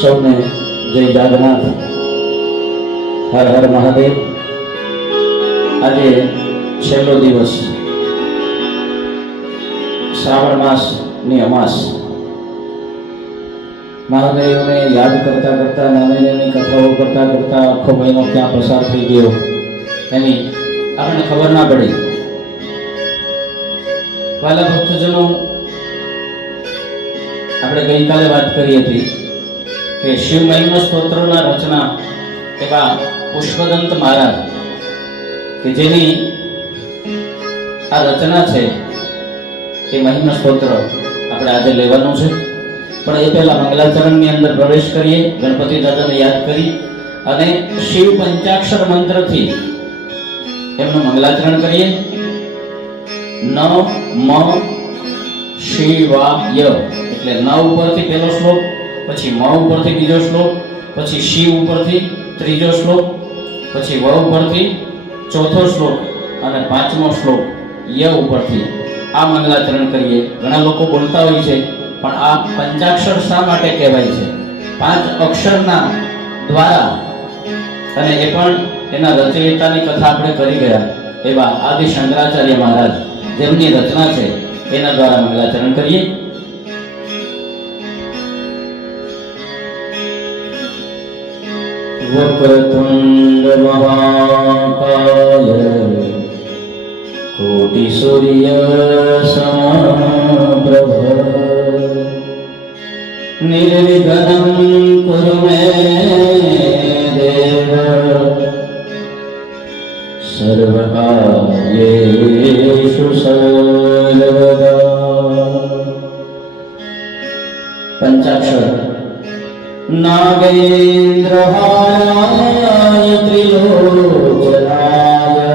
સૌને જય જાગન્નાથ, હર હર મહાદેવ. આજે છેલ્લો દિવસ શ્રાવણ માસની અમાસ. મહાદેવને યાદ કરતા કરતા નારાયણની કથાઓ કરતા કરતા આખો મહિનો ક્યાં પસાર થઈ ગયો એની આપણને ખબર ના પડી. વાલા ભક્તજનો, આપણે ગઈકાલે વાત કરી હતી કે શિવ મહિમા સ્તોત્રોના રચના એવા પુષ્પદંત મહારાજ કે જેની આ રચના છે એ મહિમા સ્તોત્ર આપણે આજે લેવાનું છે. પણ એ પહેલા મંગલાચરણની અંદર પ્રવેશ કરીએ, ગણપતિ દાદાને યાદ કરી અને શિવ પંચાક્ષર મંત્રથી એમનું મંગલાચરણ કરીએ. નમ શિવાય એટલે ન ઉપરથી પહેલો શ્લોક, પછી મ ઉપરથી બીજો શ્લોક, પછી શિવ ઉપરથી ત્રીજો શ્લોક, પછી વ ઉપરથી ચોથો શ્લોક અને પાંચમો શ્લોક ય ઉપરથી આ મંગલાચરણ કરીએ. ઘણા લોકો બોલતા હોય છે, પણ આ પંચાક્ષર શા માટે કહેવાય છે? 5 અક્ષરના દ્વારા, અને એ પણ એના રચયિતાની કથા આપણે કરી ગયા એવા આદિ શંકરાચાર્ય મહારાજ જેમની રચના છે એના દ્વારા મંગલાચરણ કરીએ. વક્રતુંડ મહાકાય કોટિ સૂર્ય સમપ્રભ નિર્વિઘ્નં કુરુ મે દેવ સર્વકાર્યેષુ સર્વદા. પંચાક્ષર નાગેન્દ્રહારાય ત્રિલોચનાય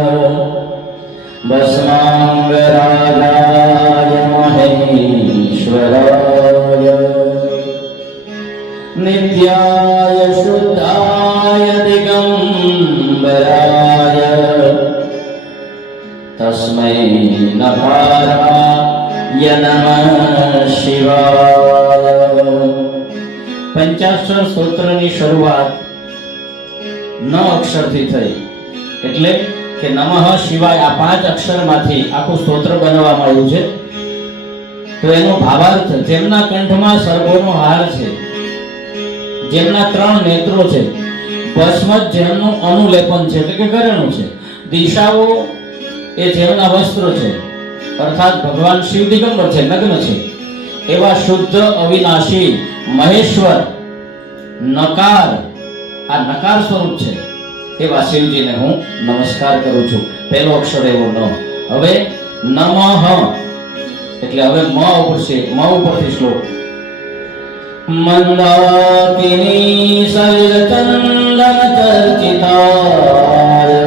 ભસ્માંગરાજાય મહેશ્વરાય નિત્યાય શુદ્ધાય દિગંબરાય તસ્મૈ નકારાય નમઃ શિવાય. પંચાક્ષર સ્તોત્રની શરૂઆત ન અક્ષરથી થઈ, એટલે કે નમઃ શિવાય આ 5 અક્ષરમાંથી આખું સ્તોત્ર બનાવવામાં આવ્યું છે. તો એનો ભાવાર્થ, જેમના કંઠમાં સર્ગોનો હાર છે, જેમના 3 નેત્રો છે, ભસ્મ જેમનું અનુલેપન છે એટલે કે ઘરેણું છે, દિશાઓ એ જેમના વસ્ત્રો છે, અર્થાત ભગવાન શિવ દિગંબર છે, નગ્ન છે, એવા શુદ્ધ અવિનાશી મહેશ્વર નકાર, આ નકાર સ્વરૂપ છે એવા શિવજીને હું નમસ્કાર કરું છું. પહેલો અક્ષર એવો ન. હવે નમઃ એટલે હવે મ ઉપરથી શ્લોક. મંદાકિની સલચંદન ચર્ચિતાય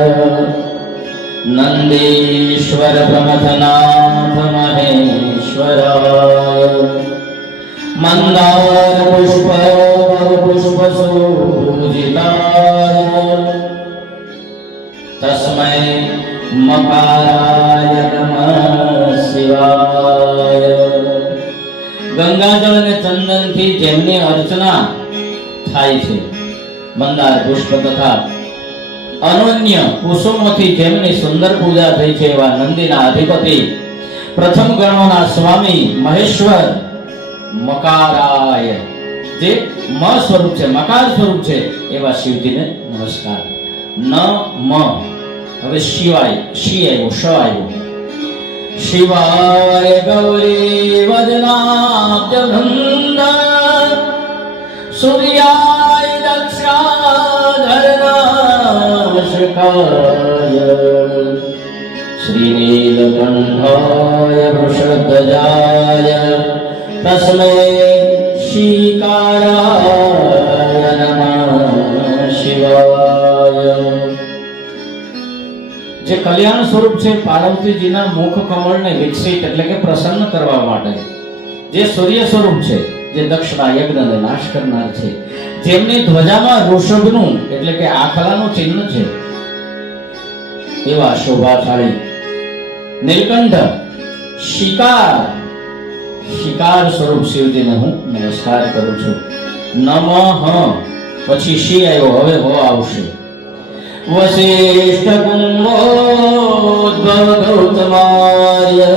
નંદીશ્વર પ્રમથનાથ મહેશ્વરાય મંદાર પુષ્પ પૂજિતાય તસ્મૈ મકારાય નમઃ શિવાય. ગંગાજળ અને ચંદનથી જેમની અર્ચના થાય છે, મંદાર પુષ્પ તથા અનન્ય કુસુમોથી જેમની સુંદર પૂજા થઈ છે એવા નંદીના અધિપતિ પ્રથમ ગણોના સ્વામી મહેશ્વર મકારાય, જે મ સ્વરૂપ છે, મકાર સ્વરૂપ છે એવા શિવજીને નમસ્કાર. ન મ. હવે શિવાય, શી આવ્યો, શ આવ્યો. શિવાય ગૌરી વદનાબ્જવૃંદ સૂર્યાય દક્ષાધરનાશકાય શ્રીનીલકંઠાય વૃષધ્વજાય તસ્મૈ શિકારાય નમઃ શિવાય. જે કલ્યાણ સ્વરૂપ છે પાર્વતીજીના મુખ કમળને વિકસિત એટલે કે પ્રસન્ન કરવા માટે, જે સૂર્ય સ્વરૂપ છે, જે દક્ષના યજ્ઞને નાશ કરનાર છે, જેમની ધ્વજામાં ઋષભનું એટલે કે આખલાનું ચિહ્ન છે, એવા શોભાશાળી નીલકંઠ શિકાર સ્વરૂપ શિવજીને હું નમસ્કાર કરું છું. નમઃ પછી શી આવ્યો, હવે હો આવશે. વસિષ્ઠ કુંભોદ્ભવ ગૌતમાય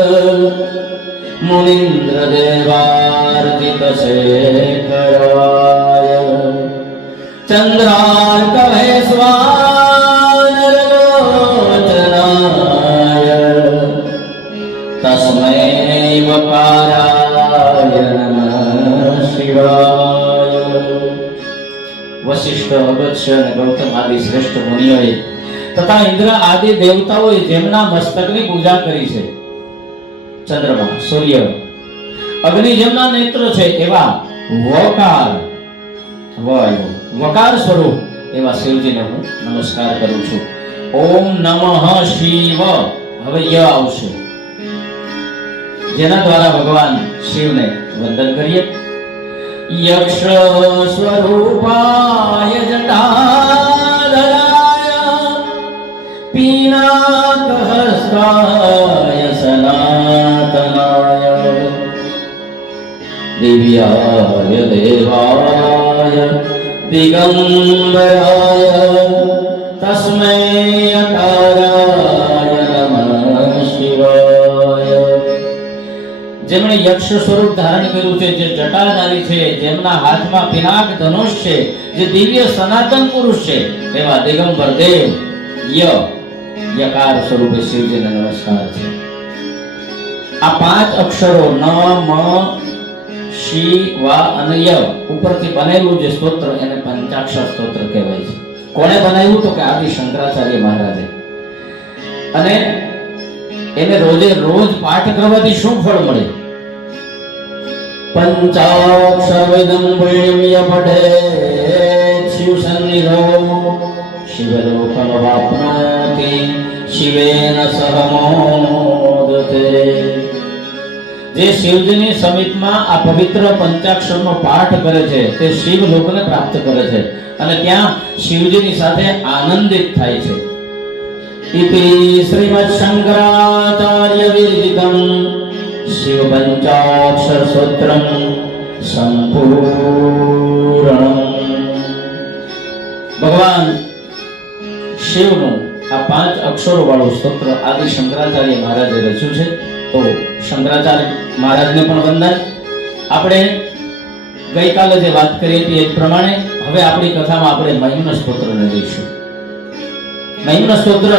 મુનિન્દ્ર દેવાર્ચિત શેખરાય ચંદ્રાર્ક ભૈસ્વાનરલોચનાય તસ્મૈ વકારાય નમઃ શિવાય. વશિષ્ઠ, અગસ્ત્ય અને ગૌતમ આદિ શ્રેષ્ઠ મુનિઓએ તથા ઇન્દ્ર આદિ દેવતાઓએ જેમના મસ્તકની પૂજા કરી છે, ચંદ્રમા, સૂર્ય, અગ્નિ જેમના નેત્ર છે એવા વકાર સ્વરૂપ એવા શિવજીને હું નમસ્કાર કરું છું. ઓમ નમઃ શિવ, હવે ય આવશે, જેના દ્વારા ભગવાન શિવને વંદન કરીએ. યક્ષ સ્વરૂપાય જટાધરાય પીનાક હસ્તાય સનાતનાય દિવ્યાય દેવાય દિગંબરાય તસ્મૈ અકારાય નમઃ શિવાય. જેમણે યક્ષ સ્વરૂપ ધારણ કર્યું છે, જે જટાધારી છે, જેમના હાથમાં પિનાક ધનુષ છે, જે દિવ્ય સનાતન પુરુષ છે એવા દિગંબર દેવ યકાર સ્વરૂપે શિવજીને નમસ્કાર છે. આ 5 અક્ષરો ન, મ, શિ, વા અને ય ઉપરથી બનેલું જે સ્તોત્ર એને પંચાક્ષર સ્તોત્ર કહેવાય છે. કોણે બનાવ્યું? તો કે આદિ શંકરાચાર્ય મહારાજે. અને એને રોજ પાઠ કરવાથી શું ફળ મળે? પંચાક્ષર વેદમ પુણ્ય પઠે શિવ સન્નિધો શિવલોકમ વાપ્નોતિ શિવેન સહ મોદતે. જે શિવજીની સમીપમાં આ પવિત્ર પંચાક્ષરનો પાઠ કરે છે તે શિવ લોકને પ્રાપ્ત કરે છે અને ત્યાં શિવજીની સાથે આનંદિત થાય છે. ઇતિ શ્રીમદ શંકરાચાર્ય વિરચિતમ શિવ પંચાક્ષર સૂત્રમ સંપૂર્ણમ. ભગવાન શિવનું આ 5 અક્ષરો વાળું સ્તોત્ર આદિ શંકરાચાર્ય મહારાજે રચ્યું છે. તો શંકરાચાર્ય મહારાજને પણ વંદન. આપણે ગઈકાલે જે વાત કરી હતી એ પ્રમાણે હવે આપણી કથામાં આપણે મહિમ્ન સ્તોત્રને લઈશું. મહિમ્ન સ્તોત્ર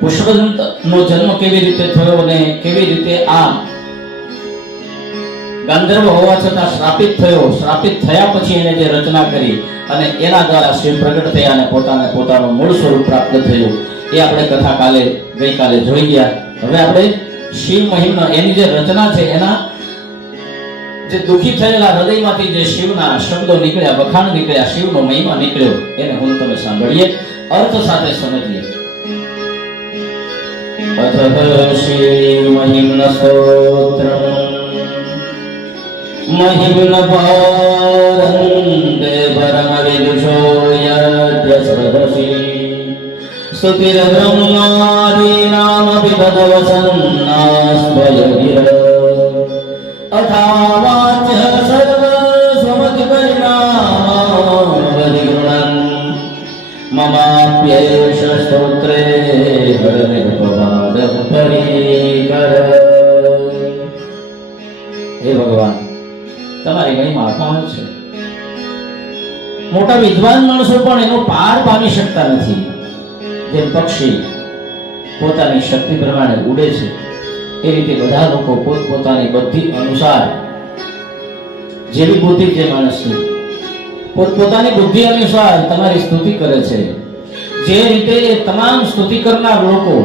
પુષ્પદંતનો જન્મ કેવી રીતે થયો અને કેવી રીતે આ ગાંધર્વ હોવા છતાં શ્રાપિત થયો, શ્રાપિત થયા પછી એને જે રચના કરી અને એના દ્વારા શિવ પ્રગટ થયા અને પોતાનું મૂળ સ્વરૂપ પ્રાપ્ત થયું એ આપણે કથા ગઈકાલે જોઈ ગયા. હવે આપણે શિવ મહિમ્ન એની જે રચના છે એના જે દુખી થયેલા હૃદયમાંથી જે શિવના શબ્દો નીકળ્યા, વખાણ નીકળ્યા, શિવનો મહિમા નીકળ્યો એને હું તમે સાંભળીએ, અર્થ સાથે સમજીએ. અથ શિવ મહિમ્ન સ્તોત્રમ મહિમ્ન પારંદે પરમ વિદુષો યદ્યસ્રદસી સ્તુતિર બ્રહ્માદીનામપિ તદવસન્નાસ્ત્વયગિર અથાવાચ્ય સર્વ સ્વમતિ પરિણામવધિગૃણં મમાપ્યેષ સ્તોત્રે હરનિર્ભવાદ પરિકર. હે ભગવાન, તમારી મહિમા અપાર છે. મોટા વિદ્વાન માણસો પણ એનો પાર પામી શકતા નથી. જે પક્ષી પોતાની શક્તિ પ્રમાણે ઉડે છે એ રીતે બધા લોકો પોતપોતાની બુદ્ધિ અનુસાર, જેવી બુદ્ધિ જે માણસની, પોતપોતાની બુદ્ધિ અનુસાર તમારી સ્તુતિ કરે છે. જે રીતે એ તમામ સ્તુતિ કરનાર લોકો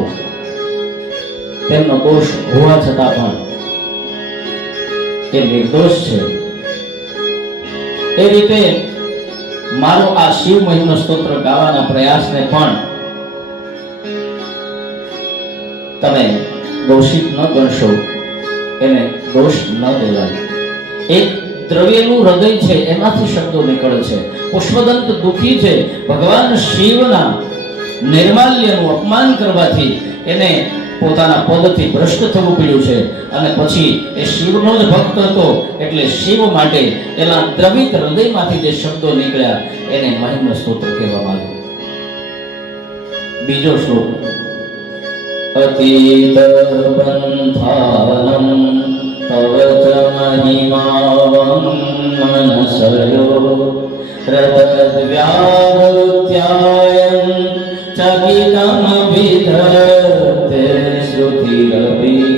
તેમનો દોષ હોવા છતાં પણ એ નિર્દોષ છે, એ રીતે મારો આ શિવ મહિમ્ન સ્તોત્ર ગાવાના પ્રયાસને પણ તમે દોષિત ન ગણશો, એને દોષ ન દેવાય. એક દ્રવ્યનું હૃદય છે એમાંથી શબ્દો નીકળે છે. પુષ્પદંત દુઃખી છે, ભગવાન શિવના નિર્માલ્યનું અપમાન કરવાથી એને પોતાના પદથી ભ્રષ્ટ થવું પડ્યું છે અને પછી એ શિવનો જ ભક્ત હતો એટલે શિવ માટે એના દ્રવિત હૃદયમાંથી જે શબ્દો નીકળ્યા એને મહિમ્ન સ્તોત્ર કહેવામાં આવ્યું. બીજો શ્લોક અતીત પંથાનમ તવ ચ મહિમા મનસયો રતદ્વ્યાવૃત્યાયન ચકિતમ વિધતે શ્રુતિરપી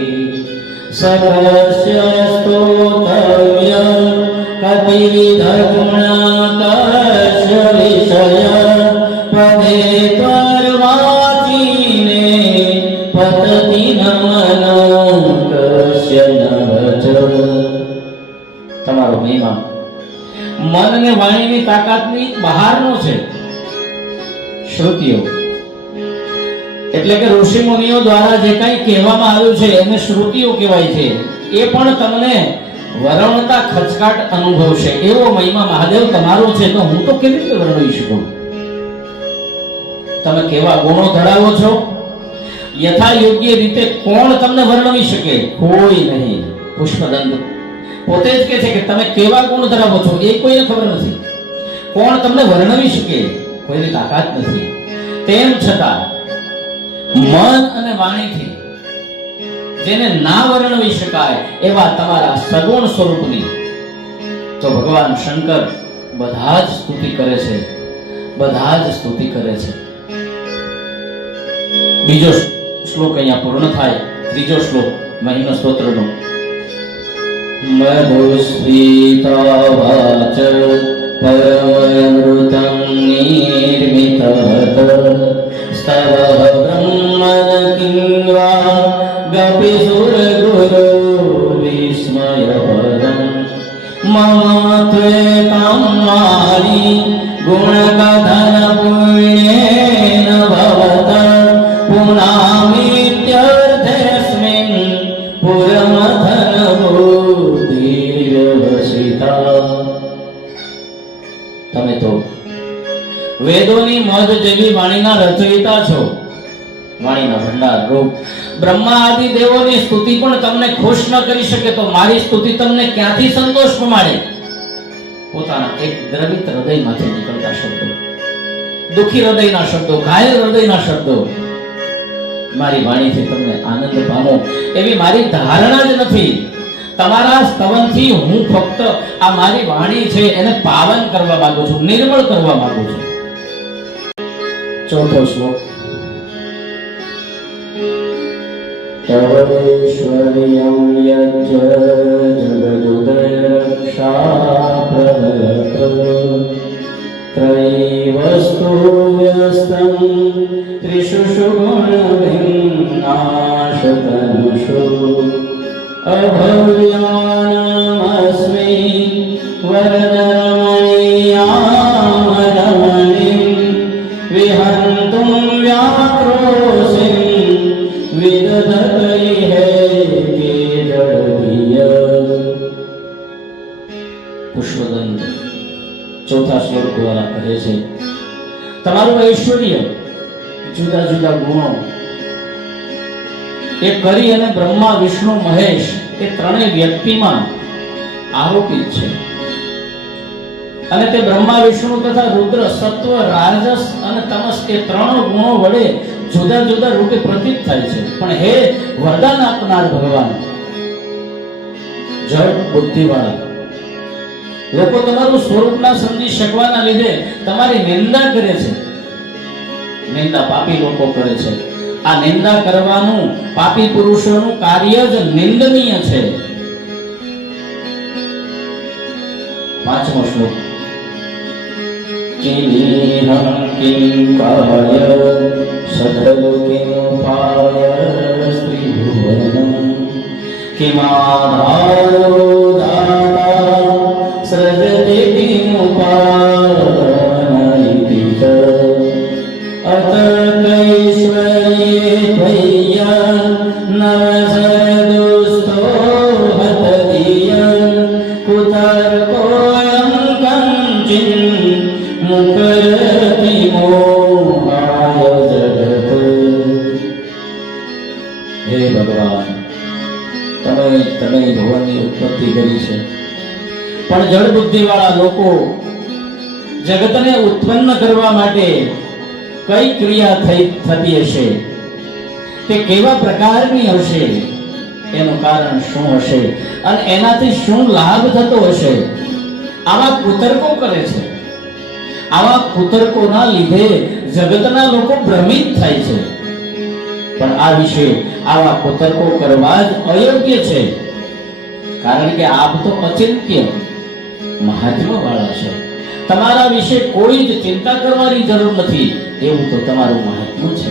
સકસ્ય સ્તોતવ્ય કતિવિધ ગુણાકર્ષ વિષય પદે ત્વર્વાચીને પતતિ નમનકસ્ય નવચ. તમારો મહિમા મન અને વાણીની તાકાતની બહારનો છે. શ્રુતિઓ એટલે કે ઋષિ મુનિઓ દ્વારા જે કંઈ કહેવામાં આવ્યું છે એને શ્રુતિઓ કહેવાય છે. એ પણ તમને વરણતા ખચકાટ અનુભવશે એવો મહિમા મહાદેવ તમારો છે. તો હું તો કેવી રીતે વર્ણવી શકું? તમે કેવા ગુણો ધરાવો છો યથા યોગ્ય રીતે કોણ તમને વર્ણવી શકે? કોઈ નહીં. પુષ્પદંત પોતે જ કહે છે કે તમે કેવા ગુણ ધરાવો છો એ કોઈને ખબર નથી. કોણ તમને વર્ણવી શકે? કોઈની તાકાત નથી. તેમ છતાં મન અને વાણીથી જેને ના વર્ણવી શકાય એવા તમારા સગુણ સ્વરૂપની તો ભગવાન શંકર બધા જ સ્તુતિ કરે છે, બધા જ સ્તુતિ કરે છે. બીજો શ્લોક અહીંયા પૂર્ણ થાય. ત્રીજો શ્લોક મહિમ્ન સ્તોત્રનો મધુસ્ફીતા વાચ પરમૃતં નિર્મિતત સ્તવ બ્રહ્મન કિંવા ગપિસુર ગુરુ વિસ્મયવદન મમ ત્વેતાં મારી ગુણકથન પુણ્યેન ભવત પુનામિત્યર્થેસ્મિન પુરમથન બુદ્ધિર્વસિતા. તમે તો વેદોની મધ જેવી વાણીના રચયિતા છો. વાણીના ભંડાર રૂપ બ્રહ્મા આદિ દેવોની સ્તુતિ પણ તમને ખુશ ન કરી શકે તો મારી સ્તુતિ તમને ક્યાંથી સંતોષ પમાડે? પોતાના એક દ્રવિત હૃદયમાંથી નીકળતા શબ્દો, દુઃખી હૃદયના શબ્દો, ઘાયલ હૃદયના શબ્દો મારી વાણીથી તમને આનંદ પામો એવી મારી ધારણા જ નથી. તમારા સ્તવનથી હું ફક્ત આ મારી વાણી છે એને પાવન કરવા માંગુ છું, નિર્મળ કરવા માંગુ છું. ચોથો શ્લોક તવૈશ્વર્યં યજ્જ જગદુદયરક્ષા પ્રહરત ત્રૈવસ્તુ વ્યસ્તં ત્રિષુ ગુણવિન્નાશતનુષુ અભવ્યાનમસ્મિ વરદરમણિયામરમણિં વિહન્તું વ્યાક્રોશિં વિદધતૈઃ કે જડધિય. પુષ્પદંત ચોથા શ્લોક દ્વારા કહે છે તમારું ઐશ્વર્ય, જુદા જુદા ગુણો એ કરી અને બ્રહ્મા વિષ્ણુ મહેશ એ ત્રણેય વ્યક્તિમાં આરોપિત છે. અને તે બ્રહ્મા વિષ્ણુ તથા રુદ્ર સત્વ રાજસ અને તમસ એ ત્રણ ગુણો વડે જુદા જુદા રૂપે પ્રતીત થાય છે. પણ હે વરદાન આપનાર ભગવાન, જળ બુદ્ધિવાળા લોકો તમારું સ્વરૂપ ના સમજી શકવાના લીધે તમારી નિંદા કરે છે. નિંદા પાપી લોકો કરે છે. આ નિંદા કરવાનું પાપી પુરુષોનું કાર્ય જ નિંદનીય છે. પાંચમો શ્લોક કિલીહં કિંકાય સદલો કિંપાય સ્ત્રીભુવનં કિમાધારો દાતા સૃજતિ કિમુપાનયતિ ચ અતકૈશ્વર્યે ત્વય્યા નવસરદુસ્તો હતધિયં કુતર્કોયં કંચિન મુકરતિ મોહાય જગત. કરી છે. પણ જળ બુદ્ધિવાળા લોકો જગતને ઉત્પન્ન કરવા માટે કઈ ક્રિયા થતી હશે, તે કેવા પ્રકારની હશે, એનું કારણ શું હશે અને એનાથી શું લાભ થતો હશે, આવા કુતર્કો કરે છે. આવા કુતર્કોના લીધે જગતના લોકો ભ્રમિત થાય છે. પણ આ વિશે આવા કુતર્કો કરવા જ અયોગ્ય છે, કારણ કે આપ તો અચિંત્ય મહાત્મા વાળા છો. તમારા વિશે કોઈ જ ચિંતા કરવાની જરૂર નથી, એવું તો તમારું મહાત્મા છે.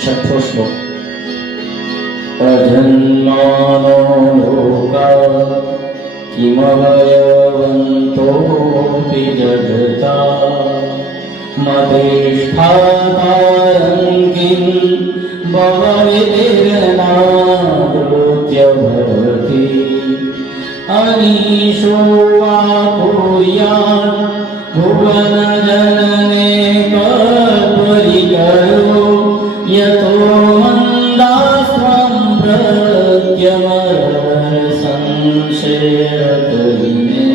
છઠ્ઠો શ્લોક. અજન્માનો લોકા કિમવયવંતોપી જગતા મતિષ્ઠાતારં કિં ભવવિદિર્નાવૃત્ય ભવતિ અનીશો વા કુર્યાન ભુવન જનને પરિકરો યતો મંદાસ્વં પ્રત્યમર સંશયતરિને.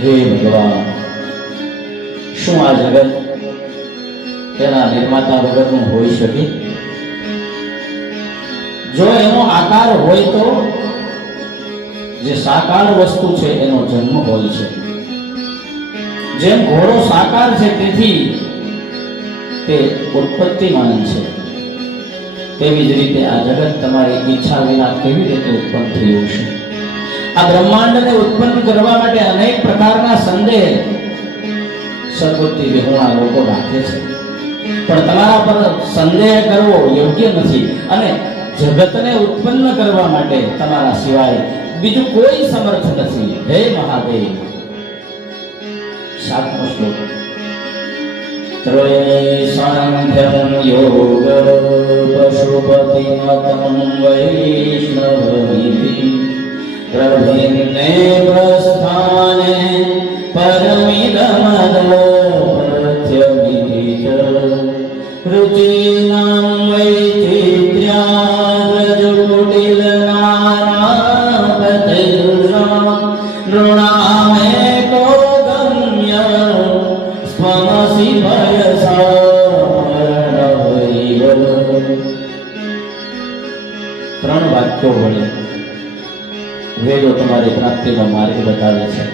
હે ભગવાન, શું આ જગત તેના નિર્માતા વગરનું હોઈ શકે? જો એનો આકાર હોય તો જે સાકાર વસ્તુ છે એનો જન્મ હોય છે. જેમ ઘોડો સાકાર છે તેથી તે ઉત્પત્તિમાન છે, તેવી જ રીતે આ જગત તમારી ઈચ્છા વિના કેવી રીતે ઉત્પન્ન થયું છે? આ બ્રહ્માંડને ઉત્પન્ન કરવા માટે અનેક પ્રકારના સંદેહ સદબુદ્ધિ વિહોણા લોકો રાખે છે, પણ તમારા પર સંદેહ કરવો યોગ્ય નથી. અને જગતને ઉત્પન્ન કરવા માટે તમારા સિવાય બીજું કોઈ સમર્થ નથી. હે મહાદેવ. સાતમો શ્લોક. ત્રયસંખ્યમ યોગ પશુપતિમતં વૈષ્ણવમિતિ પ્રભિન્ને પ્રસ્થાને પરમિદમદપ્રત્યમિતિ ચ રુચિનાં વૈચિત્ર્યારજુટિલનાનાપતિર્ષાં નૃણામેકો ગમ્ય સ્વમસि ભયસામરણવૈવ. ત્રણ વાક્યો વડે વેદો તમારી પ્રાપ્તિનો માર્ગ બતાવે છે.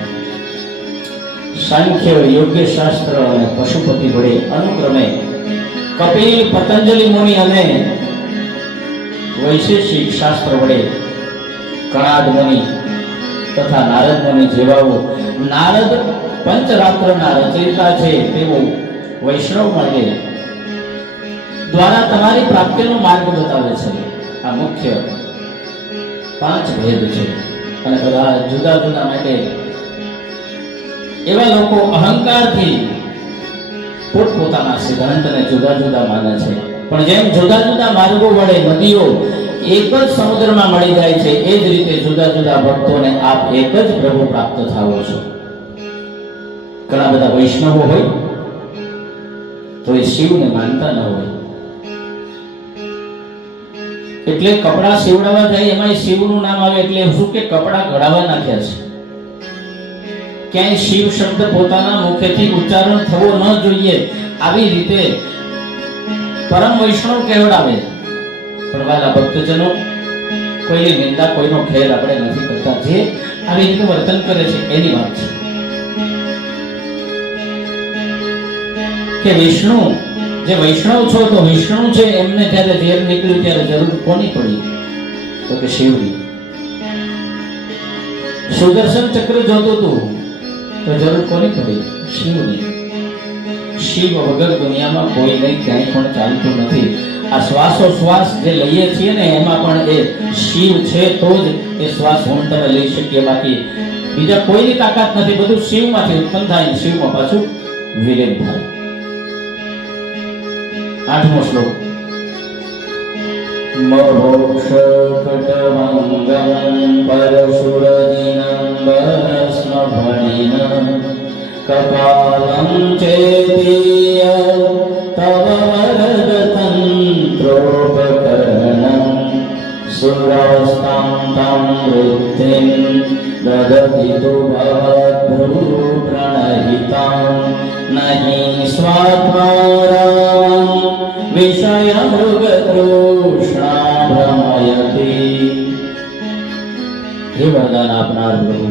સાંખ્ય યોગ્ય શાસ્ત્ર અને પશુપતિ વડે અનુક્રમે કપિલ, પતંજલિ મુનિ અને વૈશેષિક શાસ્ત્ર વડે કણાદ મુનિ તથા નારદ મુનિ જેવાઓ, નારદ પંચરાત્રના રચયિતા છે તેઓ વૈષ્ણવ માટે દ્વારા તમારી પ્રાપ્તિનો માર્ગ બતાવે છે. આ મુખ્ય 5 ભેદ છે અને બધા જુદા જુદા માટે એવા લોકો અહંકારથી પોતપોતાના સિદ્ધાંતને જુદા જુદા માને છે. પણ જેમ જુદા જુદા માર્ગો વડે નદીઓ એક જ સમુદ્રમાં મળી જાય છે, એ જ રીતે જુદા જુદા ભક્તોને આપ એક જ પ્રભુ પ્રાપ્ત થાઓ છો. ઘણા બધા વૈષ્ણવો હોય તો એ શિવને માનતા ન હોય, એટલે કપડા સીવડાવવા જાય એમાં શિવનું નામ આવે એટલે શું કે કપડા ઘડાવા નાખ્યા છે. ક્યાંય શિવ શબ્દ પોતાના મુખેથી ઉચ્ચારણ થવો ન જોઈએ, આવી રીતે પરમ વૈષ્ણવ કહેવડાવે. પણ વાલા ભક્તજનો, કોઈની નિંદા, કોઈનો ખેર આપણે નથી કરતા. જે આવી રીતે વર્તન કરે છે એની વાત છે કે વિષ્ણુ જે વૈષ્ણવ છો તો વિષ્ણુ છે એમને જ્યારે ઝેર નીકળ્યું ત્યારે જરૂર કોની પડી? તો કે શિવની. સુદર્શન ચક્ર જોતું હતું તો જરૂર કોની પડી? શિવની. શિવ વગર દુનિયામાં કોઈ નહીં, ક્યાંય પણ ચાલતું નથી. આ શ્વાસોશ્વાસ જે લઈએ છીએ ને એમાં પણ એ શિવ છે તો જ એ શ્વાસ હું તમે લઈ શકીએ, બાકી બીજા કોઈની તાકાત નથી. બધું શિવમાંથી ઉત્પન્ન થાય, શિવમાં પાછું વિલીન થાય. 8મો શ્લોક. મહોક્ષકટમંગમ પરશુરજિનં વસ્મભણિનં કપાલં ચેતીય તવ વરદતંત્રોપકરણં સુરસ્તમ તમ વૃદ્ધિમ દદતિ તુ ભવદ્ભ્રુ પ્રણહિતાં નહિ સ્વાત્મારામ વિષય મૃગતૃષ્ણા ભ્રમયતિ. હે વરદાન આપનાર પ્રભુ,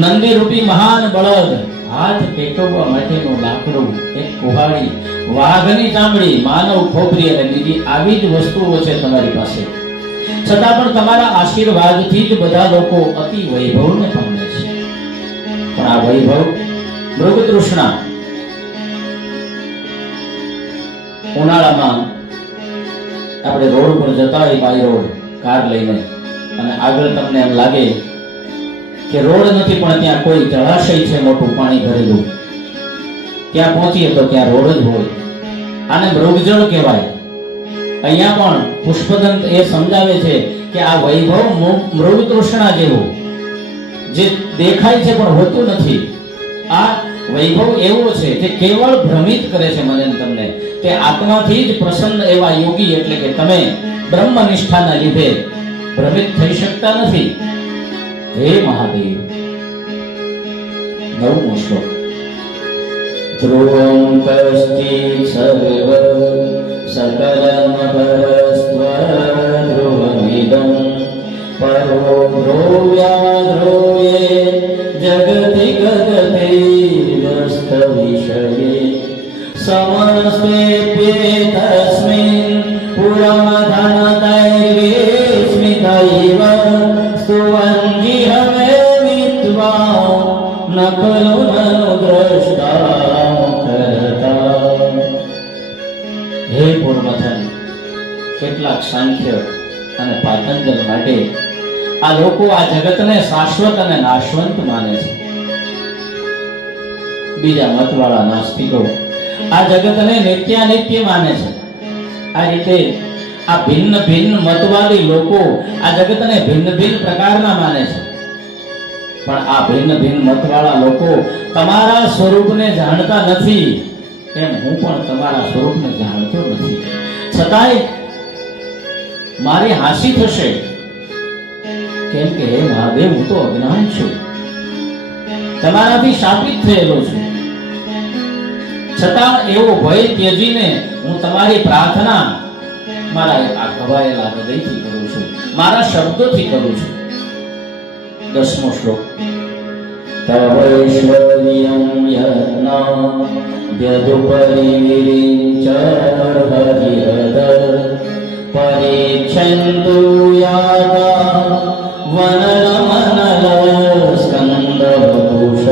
નંદી રૂપી મહાન બળદ, હાથ ટેકવવા માટેનું લાકડું, એક કુહાડી, વાઘની ચામડી, માનવ ખોપરી અને બીજી આવી જ વસ્તુઓ છે તમારી પાસે. છતાં પણ તમારા આશીર્વાદથી જ બધા લોકો અતિ વૈભવને પામે છે. પણ આ વૈભવ મૃગ તૃષ્ણા. ઉનાળામાં આપણે રોડ પર જતા હોય, બાય રોડ કાર લઈને, અને આગળ તમને એમ લાગે કે રોડ નથી પણ ત્યાં કોઈ જળાશય છે મોટું પાણી ભરેલું, ત્યાં પહોંચીએ તો ત્યાં રોડ જ હોય. આને મૃગજળ કહેવાય. અહીંયા પણ પુષ્પદંત એ સમજાવે છે કે આ વૈભવ મૃગ તૃષ્ણા જેવું, જે દેખાય છે પણ હોતું નથી. આ વૈભવ એવો છે જે કેવળ ભ્રમિત કરે છે મને તમને. તે આત્માથી જ પ્રસન્ન એવા યોગી, એટલે કે તમે બ્રહ્મનિષ્ઠાના લીધે ભ્રમિત થઈ શકતા નથી. હે મહાદેવ. 9મો શ્લોક. ધ્રુવં કશ્ચિત સર્વ સકલમ પરસ્ત્વધ્રુવમિદં પરો ધ્રુવ્યા ધ્રુવે જગતિ ગગતે વ્યસ્ત વિષયે સમસ્તેપ્યેતસ્મિन् પુરમ ધનતૈર્વિસ્મિતૈવ સ્તુવન્જીહ મે વિદ્વા ન ખલુ નनु દ્રષ્ટા કરતા. હે પૂર્વમથન, કેટલાક સાંખ્ય અને પાતંજલ માટે આ લોકો આ જગતને શાશ્વત અને નાશવંત માને છે. બીજા મતવાળા નાસ્તિકો આ જગતને નિત્યાનિત્ય માને છે. આ રીતે આ ભિન્ન ભિન્ન મતવાદી લોકો આ જગતને ભિન્ન ભિન્ન પ્રકારના માને છે. પણ આ ભિન્ન ભિન્ન મતવાળા લોકો તમારા સ્વરૂપને જાણતા નથી, એમ હું પણ તમારા સ્વરૂપને જાણતો નથી. છતાંય મારી હાંસી થશે, કેમ કે હે મહાદેવ, હું તો અજ્ઞાન છું, તમારાથી શાપિત થયેલો છું. છતાં એવો ભય ત્યજીને હું તમારી પ્રાર્થના મારા આ ગવાયેલા હૃદયથી કરું છું, મારા શબ્દોથી કરું છું. 10મો શ્લોક. તવૈશ્વર્યં યજ્ઞા વ્યદુપરિવિરિંચ હરિહદ પરીક્ષन्तु યાગા વનરમનલ સ્કંદવપુષ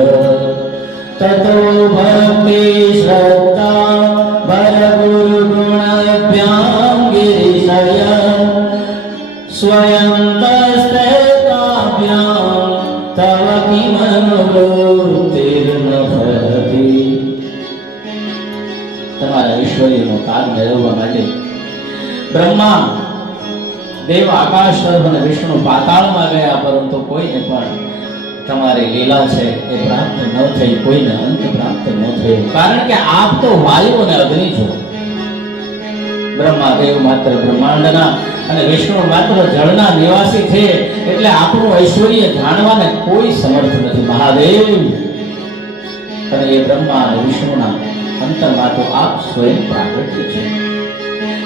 તતો ભક્તિ શ્રદ્ધા ભરગુરુ ગુણભ્યામ ગિરિશય સ્વયં તસ્તેતાભ્યામ તવ કિમનુભૂતિર્ન ભવતિ. તમારા ઐશ્વર્યનો તાજ મેળવવા માટે બ્રહ્મા દેવ આકાશ તરફ અને વિષ્ણુ પાતાળમાં ગયા, પરંતુ કોઈને પણ તમારી લીલા છે એ પ્રાપ્ત ન થઈ, કોઈને અંત પ્રાપ્ત ન થયો. કારણ કે આપ તો વાયુ અને અગ્નિ છો. બ્રહ્મા દેવ માત્ર બ્રહ્માંડના અને વિષ્ણુ માત્ર જળના નિવાસી છે, એટલે આપણું ઐશ્વર્ય જાણવાને કોઈ સમર્થ નથી. મહાદેવ અને એ બ્રહ્મા અને વિષ્ણુના અંતરમાં તો આપ સ્વયં પ્રાગટ્ય છે.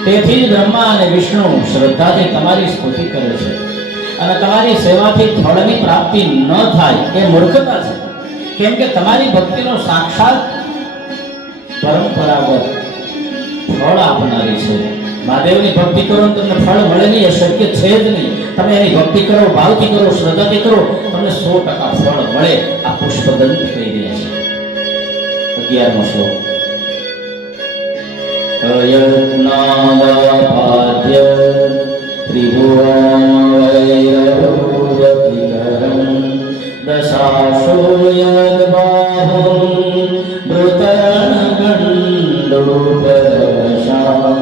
તેથી બ્રહ્મા અને વિષ્ણુ શ્રદ્ધાથી તમારી સ્તુતિ કરે છે, અને તમારી સેવાથી ફળની પ્રાપ્તિ ન થાય એ મૂર્ખતા છે. કેમ કે તમારી ભક્તિનો સાક્ષાત પરંપરાગત ફળ આપનારી છે. મહાદેવની ભક્તિ કરો તમને ફળ મળે નહીં, એ શક્ય છે જ નહીં. તમે એની ભક્તિ કરો, ભાવથી કરો, શ્રદ્ધાથી કરો, તમને 100% ફળ મળે. આ પુષ્પદંત કહી રહ્યા છે. 11મો શ્લોક. અયજ્ઞાવાપાદ્ય ત્રિભુવન વૈરવતિકરં દશાશો યદ્બાહું મૃતર્ણગંડોપરવશા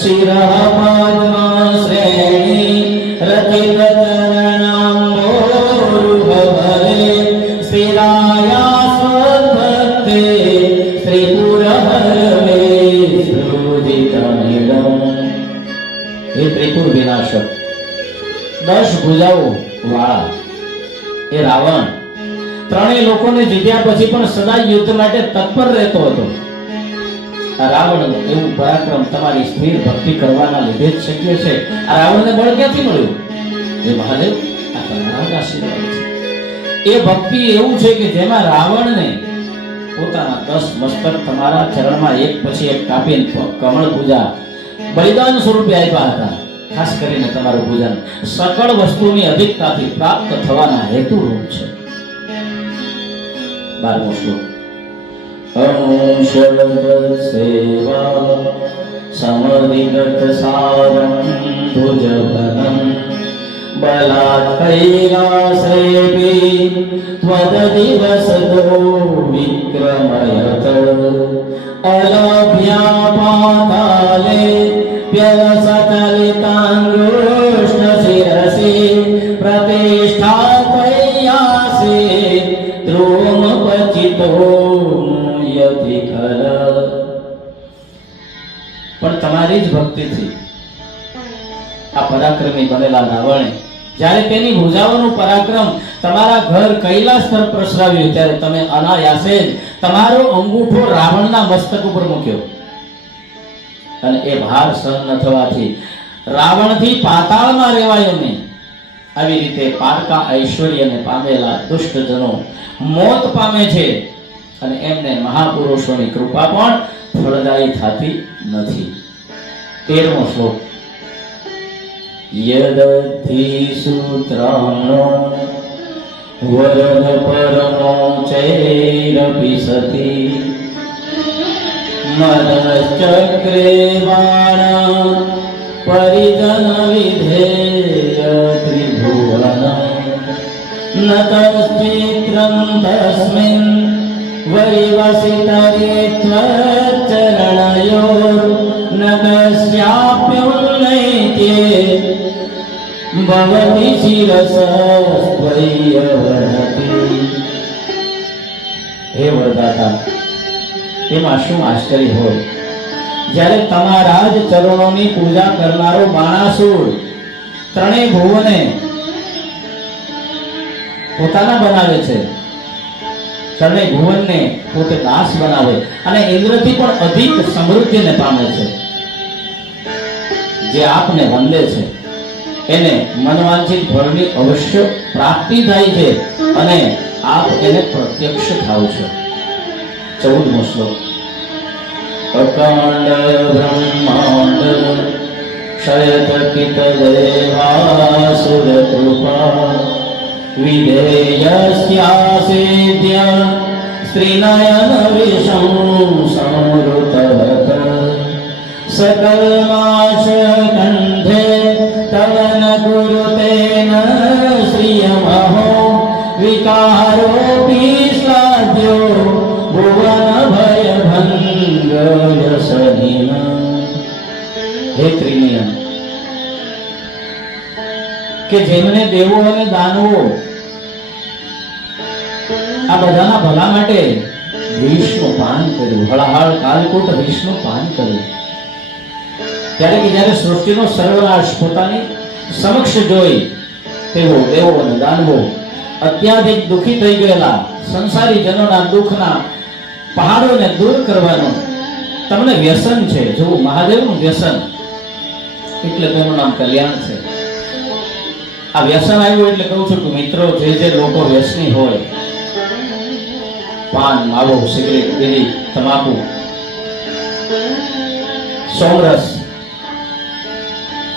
શિરઃ પાદ્મા શ્રેણી રતિતરણાંબોરુહવરે સ્થિરાયા સ્વદ્ભક્તે ત્રિપુરહરવે. હે ત્રિપુર વિનાશક, 10 ભુજાઓ વાળા એ રાવણ ત્રણેય લોકોને જીત્યા પછી પણ સદા યુદ્ધ માટે તત્પર રહેતો હતો. આ રાવણનું એવું પરાક્રમ તમારી સ્થિર ભક્તિ કરવાના લીધે જ શક્ય છે. આ રાવણને બળ ક્યાંથી મળ્યું? એ મહાદેવ આ તમારા આશીર્વાદ છે. એ ભક્તિ એવું છે કે જેમાં રાવણને પોતાના 10 મસ્તક તમારા ચરણમાં એક પછી એક કાપીને કમળ પૂજા બલિદાન સ્વરૂપે આપ્યા હતા. ખાસ કરીને તમારું પૂજન સકળ વસ્તુની અધિકતાથી પ્રાપ્ત થવાના હેતુ રૂપ છે. 12મો શ્લોક. સેવા સમવિગત સારમ ભુજવનમ બલાત કૈલાસેપી ત્વદ દિવસદો વિક્રમયત અલભ્યા પાતાલે પ્યલસચલિતાંગૃષ્ણ શિરસી પ્રતિષ્ઠા કૈયાસે દ્રોમ પચિતો યતિ ખલ. પણ તમારી જ ભક્તિથી આ પરાક્રમી બનેલા રાવણે જ્યારે તેની ભુજાઓનું પરાક્રમ તમારા ઘર કૈલાસ પર પ્રસરાવ્યું ત્યારે તમે અનાયાસે જ તમારો અંગૂઠો રાવણના મસ્તક ઉપર મૂક્યો અને એ ભાર સહન ન થવાથી રાવણથી પાતાળમાં રહેવાયો નહીં. આવી રીતે પારકા ઐશ્વર્યને પામેલા દુષ્ટજનો મોત પામે છે અને એમને મહાપુરુષોની કૃપા પણ ફળદાયી થતી નથી. 13મો શ્લોક. યદધિ સૂત્રાણો વરદ પરમો ચૈરપી સતી મદશ્ચક્રે બાણ પરિજન વિધેય ત્રિભુવન નતશ્ચિત્રં તસ્મિન વૈવસિતરે ત્વચરણયોર નગસ્યાપ્યુન્નૈત્યે ભવતિ શિરસસ્ત્વય્યવનતિ. હે વરદાતા, એમાં શું આશ્ચર્ય હોય જ્યારે તમારા જ ચરણોની પૂજા કરનારો બાણાસુર ત્રણેય ભુવને પોતાના બનાવે છે, ત્રણેય ભુવનને પોતે દાસ બનાવે અને ઇન્દ્રથી પણ અધિક સમૃદ્ધિને પામે છે. જે આપને વંદે છે એને મનવાંછિત ફળની અવશ્ય પ્રાપ્તિ થાય છે અને આપ એને પ્રત્યક્ષ થાવ છો. 14મો શ્લોક. અકાંડ બ્રહ્માંડ ક્ષયતકિત દેવાસુર કૃપા વિધેયસ્યાસિદ્ય સ્ત્રીનયન વિષમ સંવૃતવત સકલમાશ કંઠે તવ ન ગુરુતેન શ્રિયમહો વિકારોપી શ્લાઘ્યો ભુવન ભય ભંગ યશનીન. હે ત્રિનયન, કે જેમને દેવો અને દાનવો આ બધાના ભલા માટે વિષનું પાન કર્યું, હળાહળ કાલકૂટ વિષનું પાન કર્યું, ત્યારે કે જ્યારે સૃષ્ટિનો સર્વનાશ પોતાની સમક્ષ જોઈ તેઓ દેવો અને દાનવો અત્યાધિક દુઃખી થઈ ગયેલા સંસારી જનોના દુઃખના પહાડોને દૂર કરવાનું તમને વ્યસન છે. જો મહાદેવનું વ્યસન એટલે તેનું નામ કલ્યાણ છે. આ વ્યસન આવ્યું એટલે કહું છું કે મિત્રો, જે લોકો વ્યસની હોય, પાન, માવો, સિગરેટ, બીડી, તમાકુ, સોમરસ,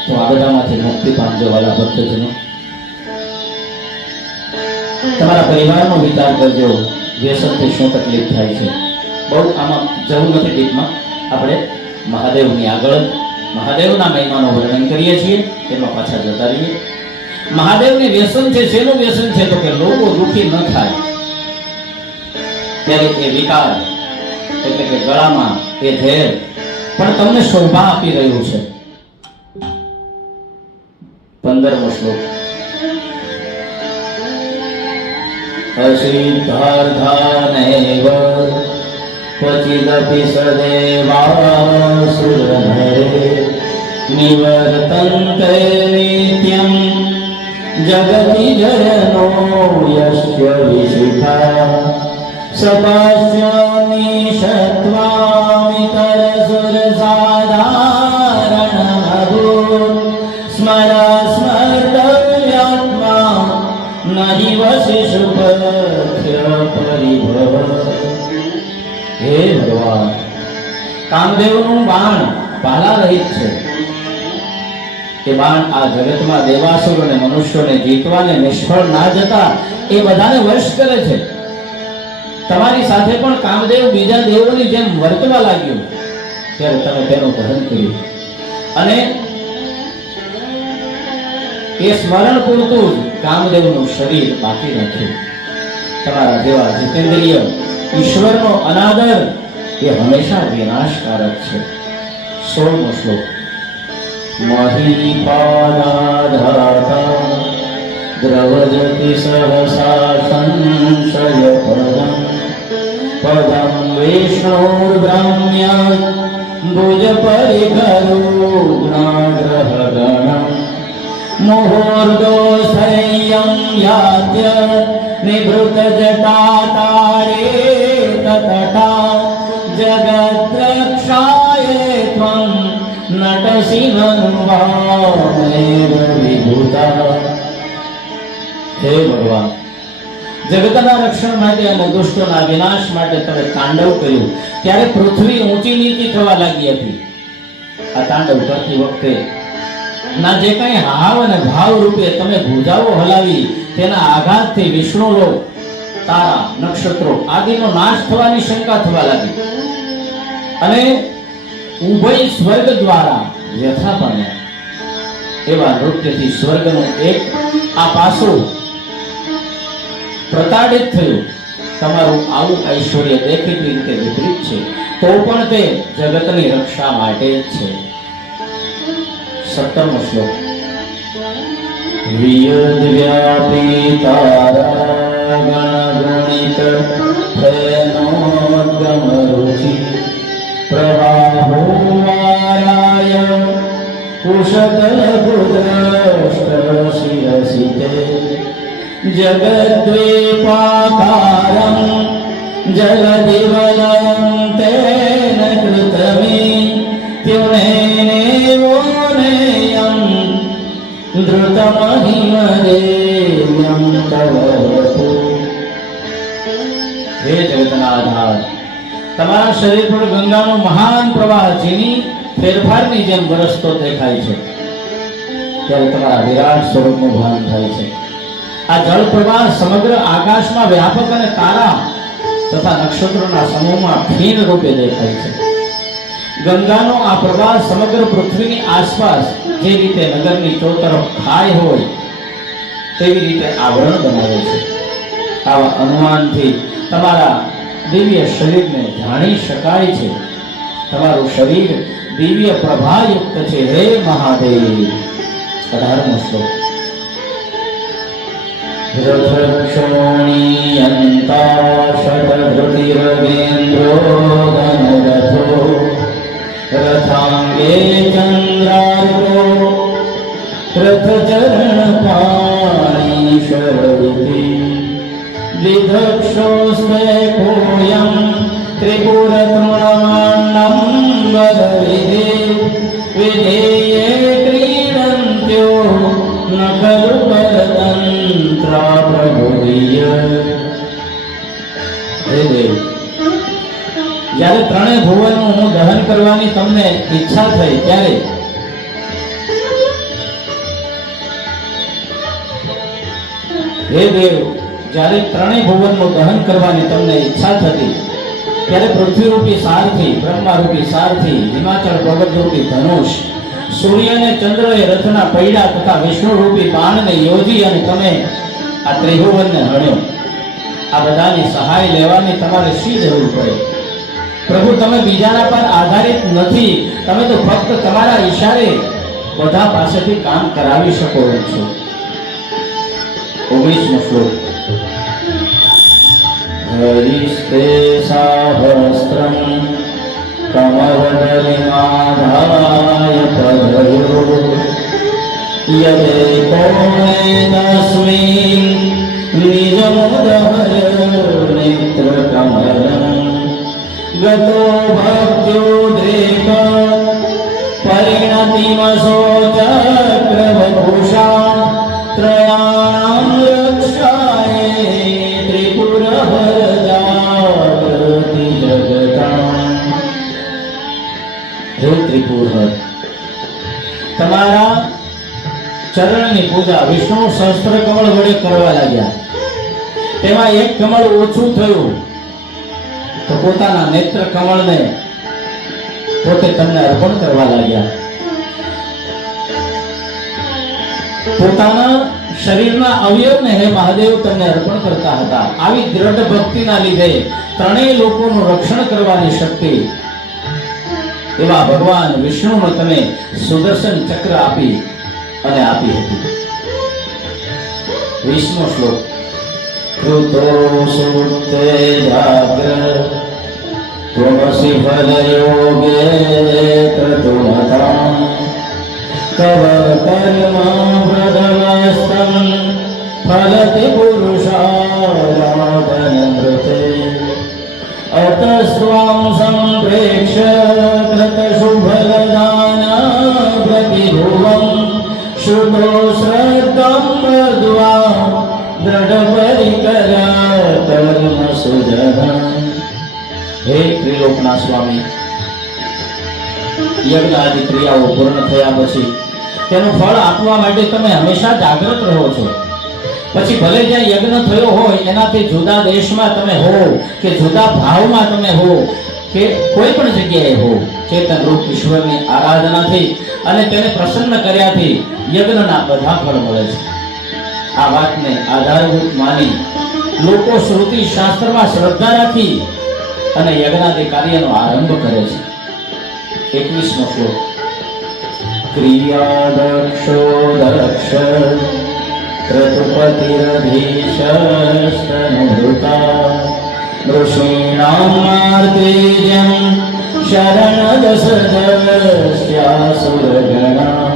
તો આ બધામાંથી મુક્તિ પામજો વાલા ભક્તજનો. તમારા પરિવારનો વિચાર કરજો, વ્યસનથી શું તકલીફ થાય છે. બહુ આમાં જવું નથી ડીપમાં. આપણે મહાદેવની આગળ મહાદેવના મહિમાનો વર્ણન કરીએ છીએ, એમાં પાછા જતા રહીએ. મહાદેવને વ્યસન છે. શેનું વ્યસન છે? તો કે લોકો દુઃખી ન થાય ત્યારે એ વિકાર એટલે કે ગળામાં એ ઝેર પણ તમને શોભા આપી રહ્યું છે. 15મો શ્લોક. અસિદ્ધાર્થાનેવ ક્વચિદપि સદેવાસુરહરે નિવર્તન્તે નિત્યં जगति जयनो यस्य विशिखा सपश्यामि शत्वामितरसुरसाधारणमभूत् स्मर स्मर्तव्यात्मा न दिवसे सुपथ्य परिभव। हे भगवान, कामदेवનું બાણ ભાલા રહિત છે કે બાણ આ જગતમાં દેવાસુર અને મનુષ્યોને જીતવાને નિષ્ફળ ના જતા એ બધાને વશ કરે છે. તમારી સાથે પણ કામદેવ બીજા દેવોની જેમ વર્તવા લાગ્યો ત્યારે તમે તેનું દહન કર્યું અને એ સ્મરણ પૂરતું કામદેવનું શરીર બાકી રાખ્યું. તમારા જેવા જીતેન્દ્રિય ઈશ્વરનો અનાદર એ હંમેશા વિનાશકારક છે. 16મો શ્લોક. મહીપાદાધાતા દ્રવજતિ સહસા સંશય પદમ પદમ વિષ્ણુર્બ્રહ્મ્ય ભુજ પરિકરુગ્નાગ્રહગણમ મુહૂર્તો સંયમ યાત્ય નિવૃત જટાતારે તતટા જગદ્રક્ષાય ત્વં નટસી નનુવામેવ વિભૂતા. હે ભગવાન, જગતના રક્ષણ માટે અને દુષ્ટોના વિનાશ માટે તમે તાંડવ કર્યું ત્યારે પૃથ્વી ઊંચી નીચી થવા લાગી હતી. આ તાંડવ કરતી વખતે ના જે કઈ હાવ અને ભાવ રૂપે તમે ભુજાઓ હલાવી તેના આઘાતથી વિષ્ણુ લોક, તારા, નક્ષત્રો આદિનો નાશ થવાની શંકા થવા લાગી અને ઉભય સ્વર્ગ દ્વારા વ્યથા પામ્યા. એવા નૃત્યથી સ્વર્ગનું એક આ પાસું પ્રતાડિત થયું. તમારું આવું ઐશ્વર્ય દેખીતી રીતે વિપરીત છે તો પણ તે જગતની રક્ષા માટે જ છે. 17મો શ્લોક. વિયદ વ્યાપી તારા ગણગણિત ફેનોદ્ગમ રુચિ પ્રવાહો વારાય કુશતલ પુદ્રષ્ટશિરસિતે જગદ્વીપાકારં જગદિવલં તેન કૃતમિત્યુનેનેવોનેયં ધૃતમહિમદેવ્યં તવ વપુ. હે જગતના આધાર, તમારા શરીર પર ગંગાનો મહાન પ્રવાહ જેની ફેરફારની જેમ વરસતો દેખાય છે ત્યારે તમારા વિરાટ સ્વરૂપનું ભાન થાય છે. આ જળ પ્રવાહ સમગ્ર આકાશમાં વ્યાપક અને તારા તથા નક્ષત્રોના સમૂહમાં ફીન રૂપે દેખાય છે. ગંગાનો આ પ્રવાહ સમગ્ર પૃથ્વીની આસપાસ જે રીતે નગરની ચોતરફ ખાઈ હોય તેવી રીતે આવરણ બનાવે છે. આવા અનુમાનથી તમારા દિવ્ય શરીરને જાણી શકાય છે. તમારું શરીર દિવ્ય પ્રભાયુક્ત છે. હે મહાદેવ. 18મો શ્લોક. રથક્ષોણીયંતા શતધૃતિરગેન્દ્રો ધનુરથો રથાંગે ચંદ્રાર્કો રથચરણ પાણી શરદિતિ દ્વિધક્ષોસ્તે કોયં ત્રિપુરતૃણમાંડં વદવિધિ વિધેયે ક્રીડન્ત્યો ન ખલુ પરતંત્રા પ્રભુદીય. હે દેવ, જ્યારે ત્રણેય ભુવનનું હું દહન કરવાની તમને ઈચ્છા થઈ ત્યારે હે દેવ, જ્યારે ત્રણેય ભુવનનું દહન કરવાની તમને ઈચ્છા થતી ત્યારે પૃથ્વીરૂપી સારથી, બ્રહ્મારૂપી સારથી, હિમાચલ પર્વતરૂપી ધનુષ, સૂર્ય અને ચંદ્રએ રથના પૈડા તથા વિષ્ણુરૂપી બાણને યોજી અને તમે આ ત્રિભુવનને હણ્યો. આ બધાની સહાય લેવાની તમારે શી જરૂર પડે? પ્રભુ, તમે બીજાના પર આધારિત નથી. તમે તો ફક્ત તમારા ઈશારે બધા પાસેથી કામ કરાવી શકો એમ છો. 19મો શ્લોક. હરિસ્તે સાહસ્ત્રમ કમરદલિમાધાય પદયો यदेकोनेनस्मिन् निजमुदहर नेत्रकमलम् गतो भक्त्योद्रेक परिणतिमसो चक्रवपुषा त्रयाणां रक्षाय त्रिपुरहरजागृति जगताम्। हे त्रिपुरहर, તમારા ચરણની પૂજા વિષ્ણુ સહસ્ત્ર કમળ વડે કરવા લાગ્યા. તેમાં એક કમળ ઓછું થયું તો પોતાના નેત્ર કમળને પોતે તમને અર્પણ કરવા લાગ્યા. પોતાના શરીરના અવયવને હે મહાદેવ તમને અર્પણ કરતા હતા. આવી દ્રઢ ભક્તિના લીધે ત્રણેય લોકોનું રક્ષણ કરવાની શક્તિ એવા ભગવાન વિષ્ણુનો તમે સુદર્શન ચક્ર આપી અને આપી હતી. 20મો શ્લોક. કૃતો સુતે જાગ્ર ત્વમસી ફલયોગે ક્રતુમતાં કવ કર્મ વ્રતવસ્તં ફલતિ પુરુષારાધનમૃતે અતસ્વાં સંપ્રેક્ષ્ય कृतशुभलदाना प्रतिभुवं श्रुतो श्रद्धं मध्वा दृढपरिकरा कर्म सुजनम्। हे त्रिलोकना स्वामी, યજ્ઞ આદિ ક્રિયાઓ પૂર્ણ થયા પછી તેનું ફળ આપવા માટે તમે હંમેશા જાગૃત રહો છો. પછી ભલે જ્યાં યજ્ઞ થયો હોય એનાથી જુદા દેશમાં તમે હો કે જુદા ભાવમાં તમે હો કે કોઈ પણ જગ્યાએ હો, ચેતન રૂપ ઈશ્વરની આરાધનાથી અને તેને પ્રસન્ન કર્યાથી યજ્ઞના બધા ફળ મળે છે. આ વાતને આધારભૂત માની લોકો શ્રુતિ શાસ્ત્રમાં શ્રદ્ધા રાખી અને યજ્ઞાદિ કાર્યનો આરંભ કરે છે. 21મો શ્લોક. ક્રિયાદક્ષો દક્ષ ક્રતુપતિરધીશસ્તનુભૃતા ઋષીણાં માર્તેજં શરણદશદસ્યાસુરગણા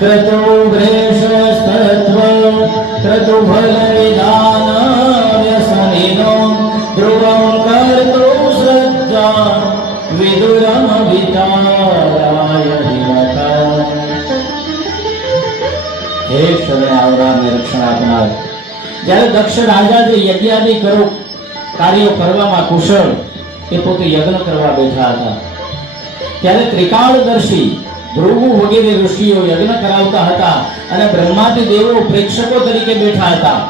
ક્રતુભ્રેષસ્તત્વ ક્રતુફલવિધાનવ્યસનિનો ધ્રુવં કર્તો શ્રદ્ધા વિદુરમવિચારાય હિમતા. હે શરણે આવનારને રક્ષણ આપનાર, જ્યારે દક્ષ રાજા જે યજ્ઞાદિ કાર્યો કરવામાં કુશળ એ પોતે યજ્ઞ કરવા બેઠા હતા ત્યારે ત્રિકાળદર્શી ભૃગુ વગેરે ઋષિઓ યજ્ઞ કરાવતા હતા અને બ્રહ્માદિ દેવો પ્રેક્ષકો તરીકે બેઠા હતા.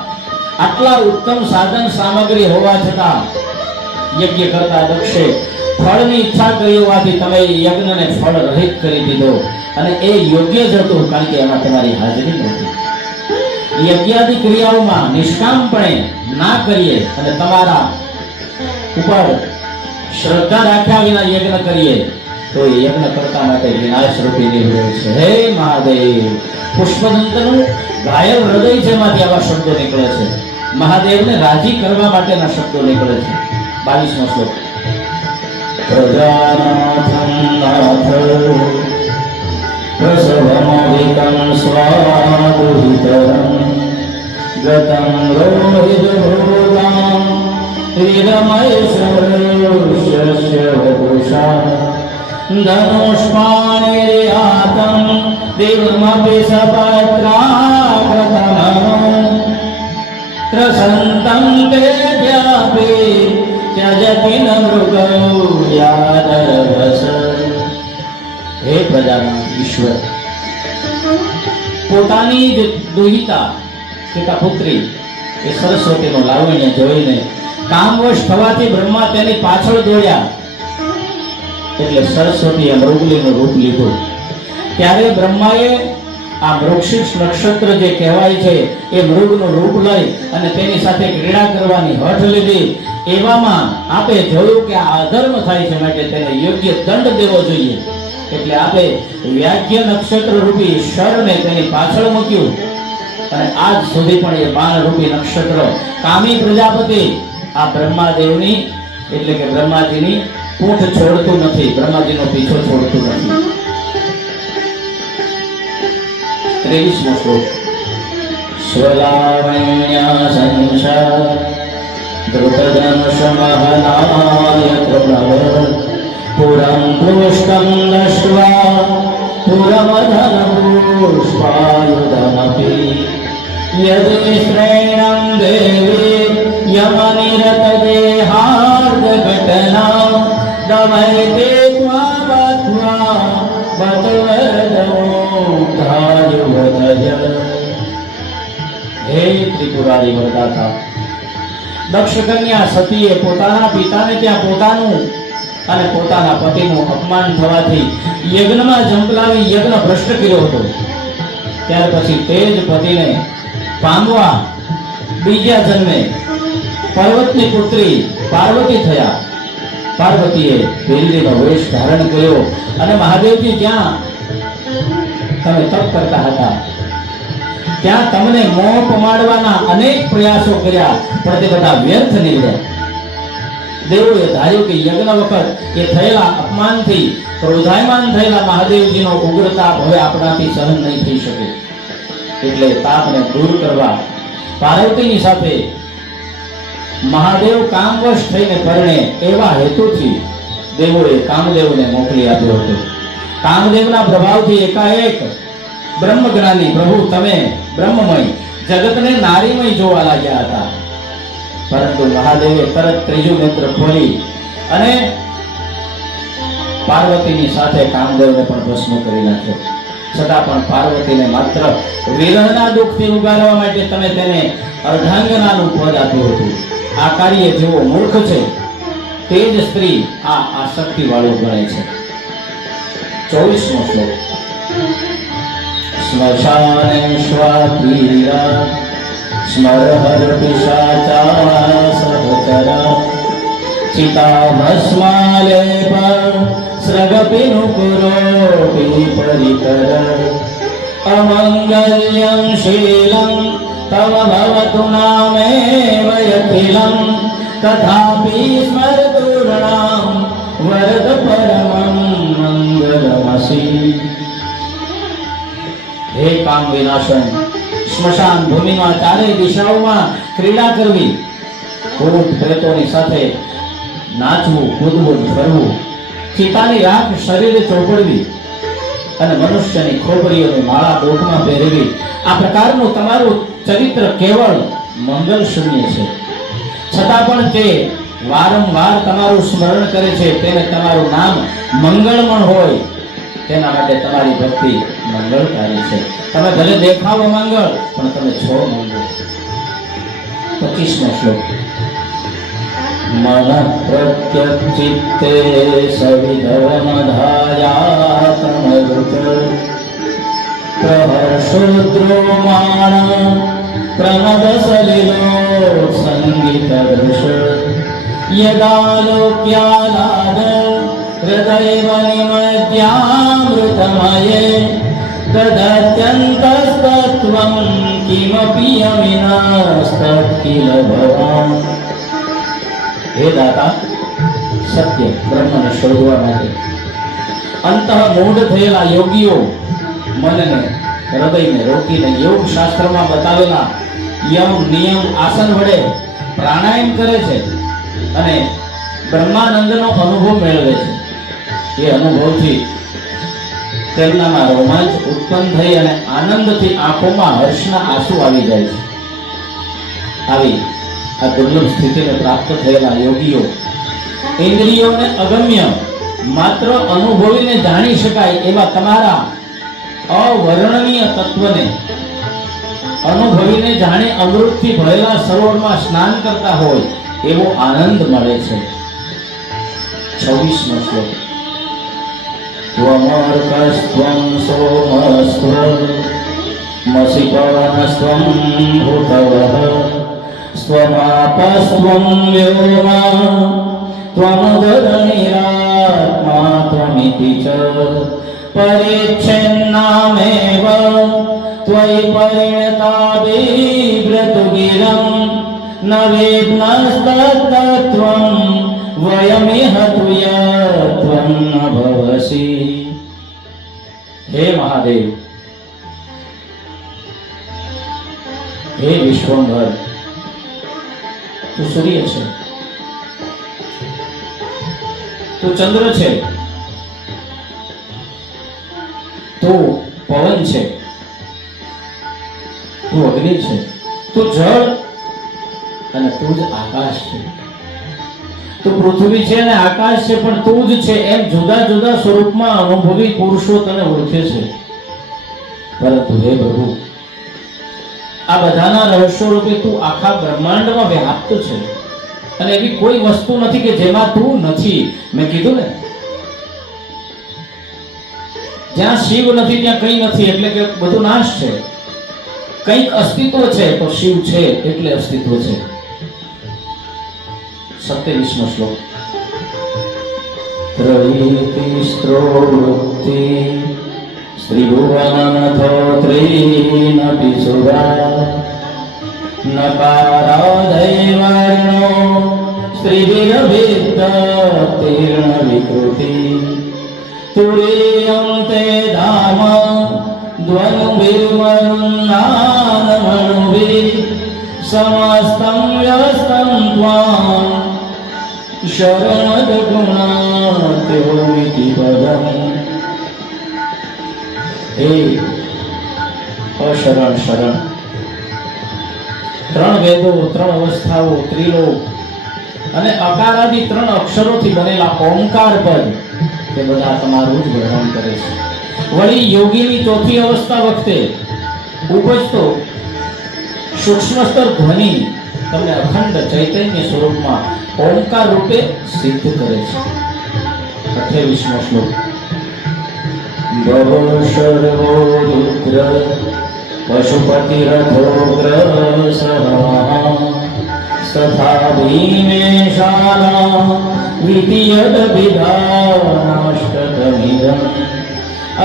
આટલા ઉત્તમ સાધન સામગ્રી હોવા છતાં યજ્ઞ કરતા દક્ષે ફળની ઈચ્છા કરી હોવાથી તમે યજ્ઞને ફળ રહિત કરી દીધો અને એ યોગ્ય જ હતું, કારણ કે એમાં તમારી હાજરી નહોતી. યજ્ઞાદિ ક્રિયાઓમાં નિષ્કામપણે ના કરીએ અને તમારા ઉપર શ્રદ્ધા રાખ્યા વિના યજ્ઞ કરીએ તો એ યજ્ઞ કરતા માટે વિનાશ રૂપી નીવડે છે. હે મહાદેવ, પુષ્પદંતનું ઘાયલ હૃદય છે, એમાંથી આવા શબ્દો નીકળે છે. મહાદેવને રાજી કરવા માટેના શબ્દો નીકળે છે. 22મો શ્લોક. પ્રજાનાથં નાથ પ્રસવમવિકં સ્વાદુહિતરં ગતં રોહિતભૂતાં હૃદમયશ્વસ્ય વપુષા ધનુષ્પાણિર્યાતં દેવમપि સપત્રાકૃતમનો ત્રસન્तं તે વ્યાપે ત્યજતિ ન મૃગૌ યાદરભસ. હે પ્રજાનાથ ઈશ્વર, પોતાની જ દુહિતા પિતા પુત્રી એ સરસ્વતીનો લાવણ્ય જોઈને કામવશ થવાથી બ્રહ્મા તેની પાછળ દોડ્યા, એટલે સરસ્વતીએ મૃગલીનું રૂપ લીધું. ત્યારે બ્રહ્માએ આ મૃગશીર્ષ નક્ષત્ર જે કહેવાય છે એ મૃગનું રૂપ લઈ અને તેની સાથે ક્રીડા કરવાની હઠ લીધી. એવામાં આપે જોયું કે આ અધર્મ થાય છે, માટે તેને યોગ્ય દંડ દેવો જોઈએ. એટલે આપે વ્યાઘ્ય નક્ષત્ર રૂપી શરને તેની પાછળ મૂક્યું અને આજ સુધી પણ એ બાણ રૂપી નક્ષત્ર કામી પ્રજાપતિ આ બ્રહ્માદેવની એટલે કે બ્રહ્માજીની પૂંછ છોડતું નથી, બ્રહ્માજીનો પીછો છોડતું નથી. 23મો શ્લોક. સ્વલાવણ્યા સંસાર ધૃતધનુષમહનાય પ્રભવ પુરં પુષ્ટં દશ્વા પુરમધનપુષ્પાયુધમપી યદિ શ્રેણં દેવી યમનિરતદેહાર્ધઘટના દમયતે ત્વામત્વા બતવરદમોધાયુવદય. હે ત્રિપુરારી વરદાતા, દક્ષ કન્યા સતીએ પોતાના પિતાને ત્યાં પોતાનું અને પોતાના પતિનું અપમાન થવાથી યજ્ઞમાં ઝંપલાવી યજ્ઞ ભ્રષ્ટ કર્યો હતો. ત્યાર પછી તે જ પતિને પામવા બીજા જન્મે પર્વતની પુત્રી પાર્વતી થયા. પાર્વતીએ દિલ્હીનો વેશ ધારણ કર્યો અને મહાદેવજી જ્યાં તમે તપ કરતા હતા ત્યાં તમને મોહ પમાડવાના અનેક પ્રયાસો કર્યા, પણ તે બધા વ્યર્થ નીવડ્યા. દેવોએ ધાર્યું કે યજ્ઞ વખત એ થયેલા અપમાનથી ક્રોધાયમાન થયેલા મહાદેવજીનો ઉગ્રતાપ હવે આપણાથી સહન નહીં થઈ શકે. એટલે તાપને દૂર કરવા પાર્વતીની સાથે મહાદેવ કામવશ થઈને પરણે એવા હેતુથી દેવોએ કામદેવને મોકલી આપ્યો હતો. કામદેવના પ્રભાવથી એકાએક બ્રહ્મજ્ઞાની પ્રભુ તમે બ્રહ્મમય જગતને નારીમય જોવા લાગ્યા હતા. પરંતુ મહાદેવે તરત ત્રીજું નેત્ર ખોલી અને પાર્વતીની સાથે કામદેવને પણ ભસ્મ કરી નાખ્યો. છતાં પણ પાર્વતીને માત્ર વિરહના દુઃખથી ઉગારવા માટે તમે તેને અર્ધાંગનાનું પદ આપ્યું હતું. આ કાર્ય જેવો મૂર્ખ છે તે જ સ્ત્રી આ આસક્તિ વાળું ગણે છે. 24મો શ્લોક. સ્મશાને શ્વાતીરા સ્મરહર પિશાચા સહચરા ચિતા ભસ્માલેપ સ્રગપિનુકુરોપી પરિકર અમંગલ્યં શીલં તવ ભવતુ નામેવ યખિલં તથાપી સ્મરતુર્ણાં વરદ પરમં મંગલમસી. હે કામ વિનાશન, સ્મશાન ભૂમિમાં ચારેય દિશાઓમાં ક્રીડા કરવી, ભૂત પ્રેતોની સાથે નાચવું, કૂદવું, ફરવું, ચિતાની રાખ શરીરે ચોપડવી અને મનુષ્યની ખોપરીઓની માળા ડોકમાં પહેરવી, આ પ્રકારનું તમારું ચરિત્ર કેવળ મંગલ શૂન્ય છે. છતાં પણ તે વારંવાર તમારું સ્મરણ કરે છે, તેને તમારું નામ મંગળમણ હોય તેના માટે તમારી ભક્તિ મંગળકારી છે. તમે ભલે દેખાવો મંગળ પણ તમે છો મંગળ. 25મો શ્લોક. મન પ્રત્યચિત્તે સવિધર્મધાયાતમૃત પ્રહર્ષોદ્રોમાણ પ્રમદ સલિલો સંગીત દૃશ યદાલોક્યાલાદ હૃદયવ નિમદ્યામૃતમયે તદત્યંતસ્તત્વં કિમપી યમિનાસ્તત્કિલ ભવાન. હે દાતા, સત્ય બ્રહ્મને શોધવા માટે અંતઃ મૂઢ થયેલા યોગીઓ મનને હૃદયને રોકીને યોગ શાસ્ત્રમાં બતાવેલા યમ નિયમ આસન વડે પ્રાણાયામ કરે છે અને બ્રહ્માનંદનો અનુભવ મેળવે છે. એ અનુભવથી તેમનામાં રોમાંચ ઉત્પન્ન થઈ અને આનંદથી આંખોમાં હર્ષના આંસુ આવી જાય છે. આવી આ દુર્લભ સ્થિતિને પ્રાપ્ત થયેલા યોગીઓ ઇન્દ્રિયોને અગમ્ય માત્ર અનુભવીને જાણી શકાય એવા તમારા અવર્ણનીય તત્વને અનુભવીને જાણે અમૃતથી ભરેલા સરોવરમાં સ્નાન કરતા હોય એવો આનંદ મળે છે. 26મો શ્લોક. ત્વમર્કસ્ત્વં સોમસ્ત્વં મસી પવનસ્ત્વં ભૂતવઃ સ્વમાપસ્ત્વં વ્યોમા ત્વમુદરણીરાત્મા ત્વમિતિ ચ પરિચ્છન્નામેવ ત્વયि પરિણતા બિભ્રતુગિરં ન વેદ્નસ્તત્ત્વં વયમિહ તુયત્વં ન ભવસી. હે મહાદેવ, હે વિશ્વંભર, તું સૂર્ય છે, તું ચંદ્ર છે, તું પવન છે, તું અગ્નિ છે, તું જળ અને તું જ આકાશ છે. તું પૃથ્વી છે અને આકાશ છે, પણ તું જ છે એમ જુદા જુદા સ્વરૂપમાં અનુભવી પુરુષો તને ઓળખે છે. પરંતુ હે પ્રભુ, આ બધાના રહસ્યો રૂપે તું આખા બ્રહ્માંડમાં વ્યાપ્ત છે અને એવી કોઈ વસ્તુ નથી કે જેમાં તું નથી. મેં કીધું ને, જ્યાં શિવ નથી ત્યાં કંઈ નથી, એટલે કે બધું નાશ છે. કંઈક અસ્તિત્વ છે તો શિવ છે એટલે અસ્તિત્વ છે. 27મો શ્લોક. ત્રયિતિસ્ત્રોવૃત્તિ સ્ત્રીભુવનમથો ત્રીનપી સુરા નકારાદૈવર્ણો સ્ત્રીભિરભિત્તીર્ણ વિકૃતિ તુરીયં તે ધામ દ્વંદ્વિર્મન્નાનમણુભિ સમસ્तं યસ્तं ત્વાં શરણદગુણાત્યોમિતિ પદમ. હે અશરણ શરણ, ત્રણ વેદો, ત્રણ અવસ્થાઓ, ત્રિલોક અને અકારાદી ત્રણ અક્ષરોથી બનેલા ઓમકાર પદ તે બધા તમારું જ વર્ણન કરે છે. વળી યોગીની ચોથી અવસ્થા વખતે ઉપજતો સૂક્ષ્મસ્તર ધ્વનિ તમને અખંડ ચૈતન્ય સ્વરૂપમાં ઓમકાર રૂપે સિદ્ધ કરે છે. 28મો શ્લોક. બહુ સર્વો રુદ્ર પશુપતિ રથોગ્ર તથા ભીમેશાલા દ્વિતીયદ વિધાનાષ્ટકમિદં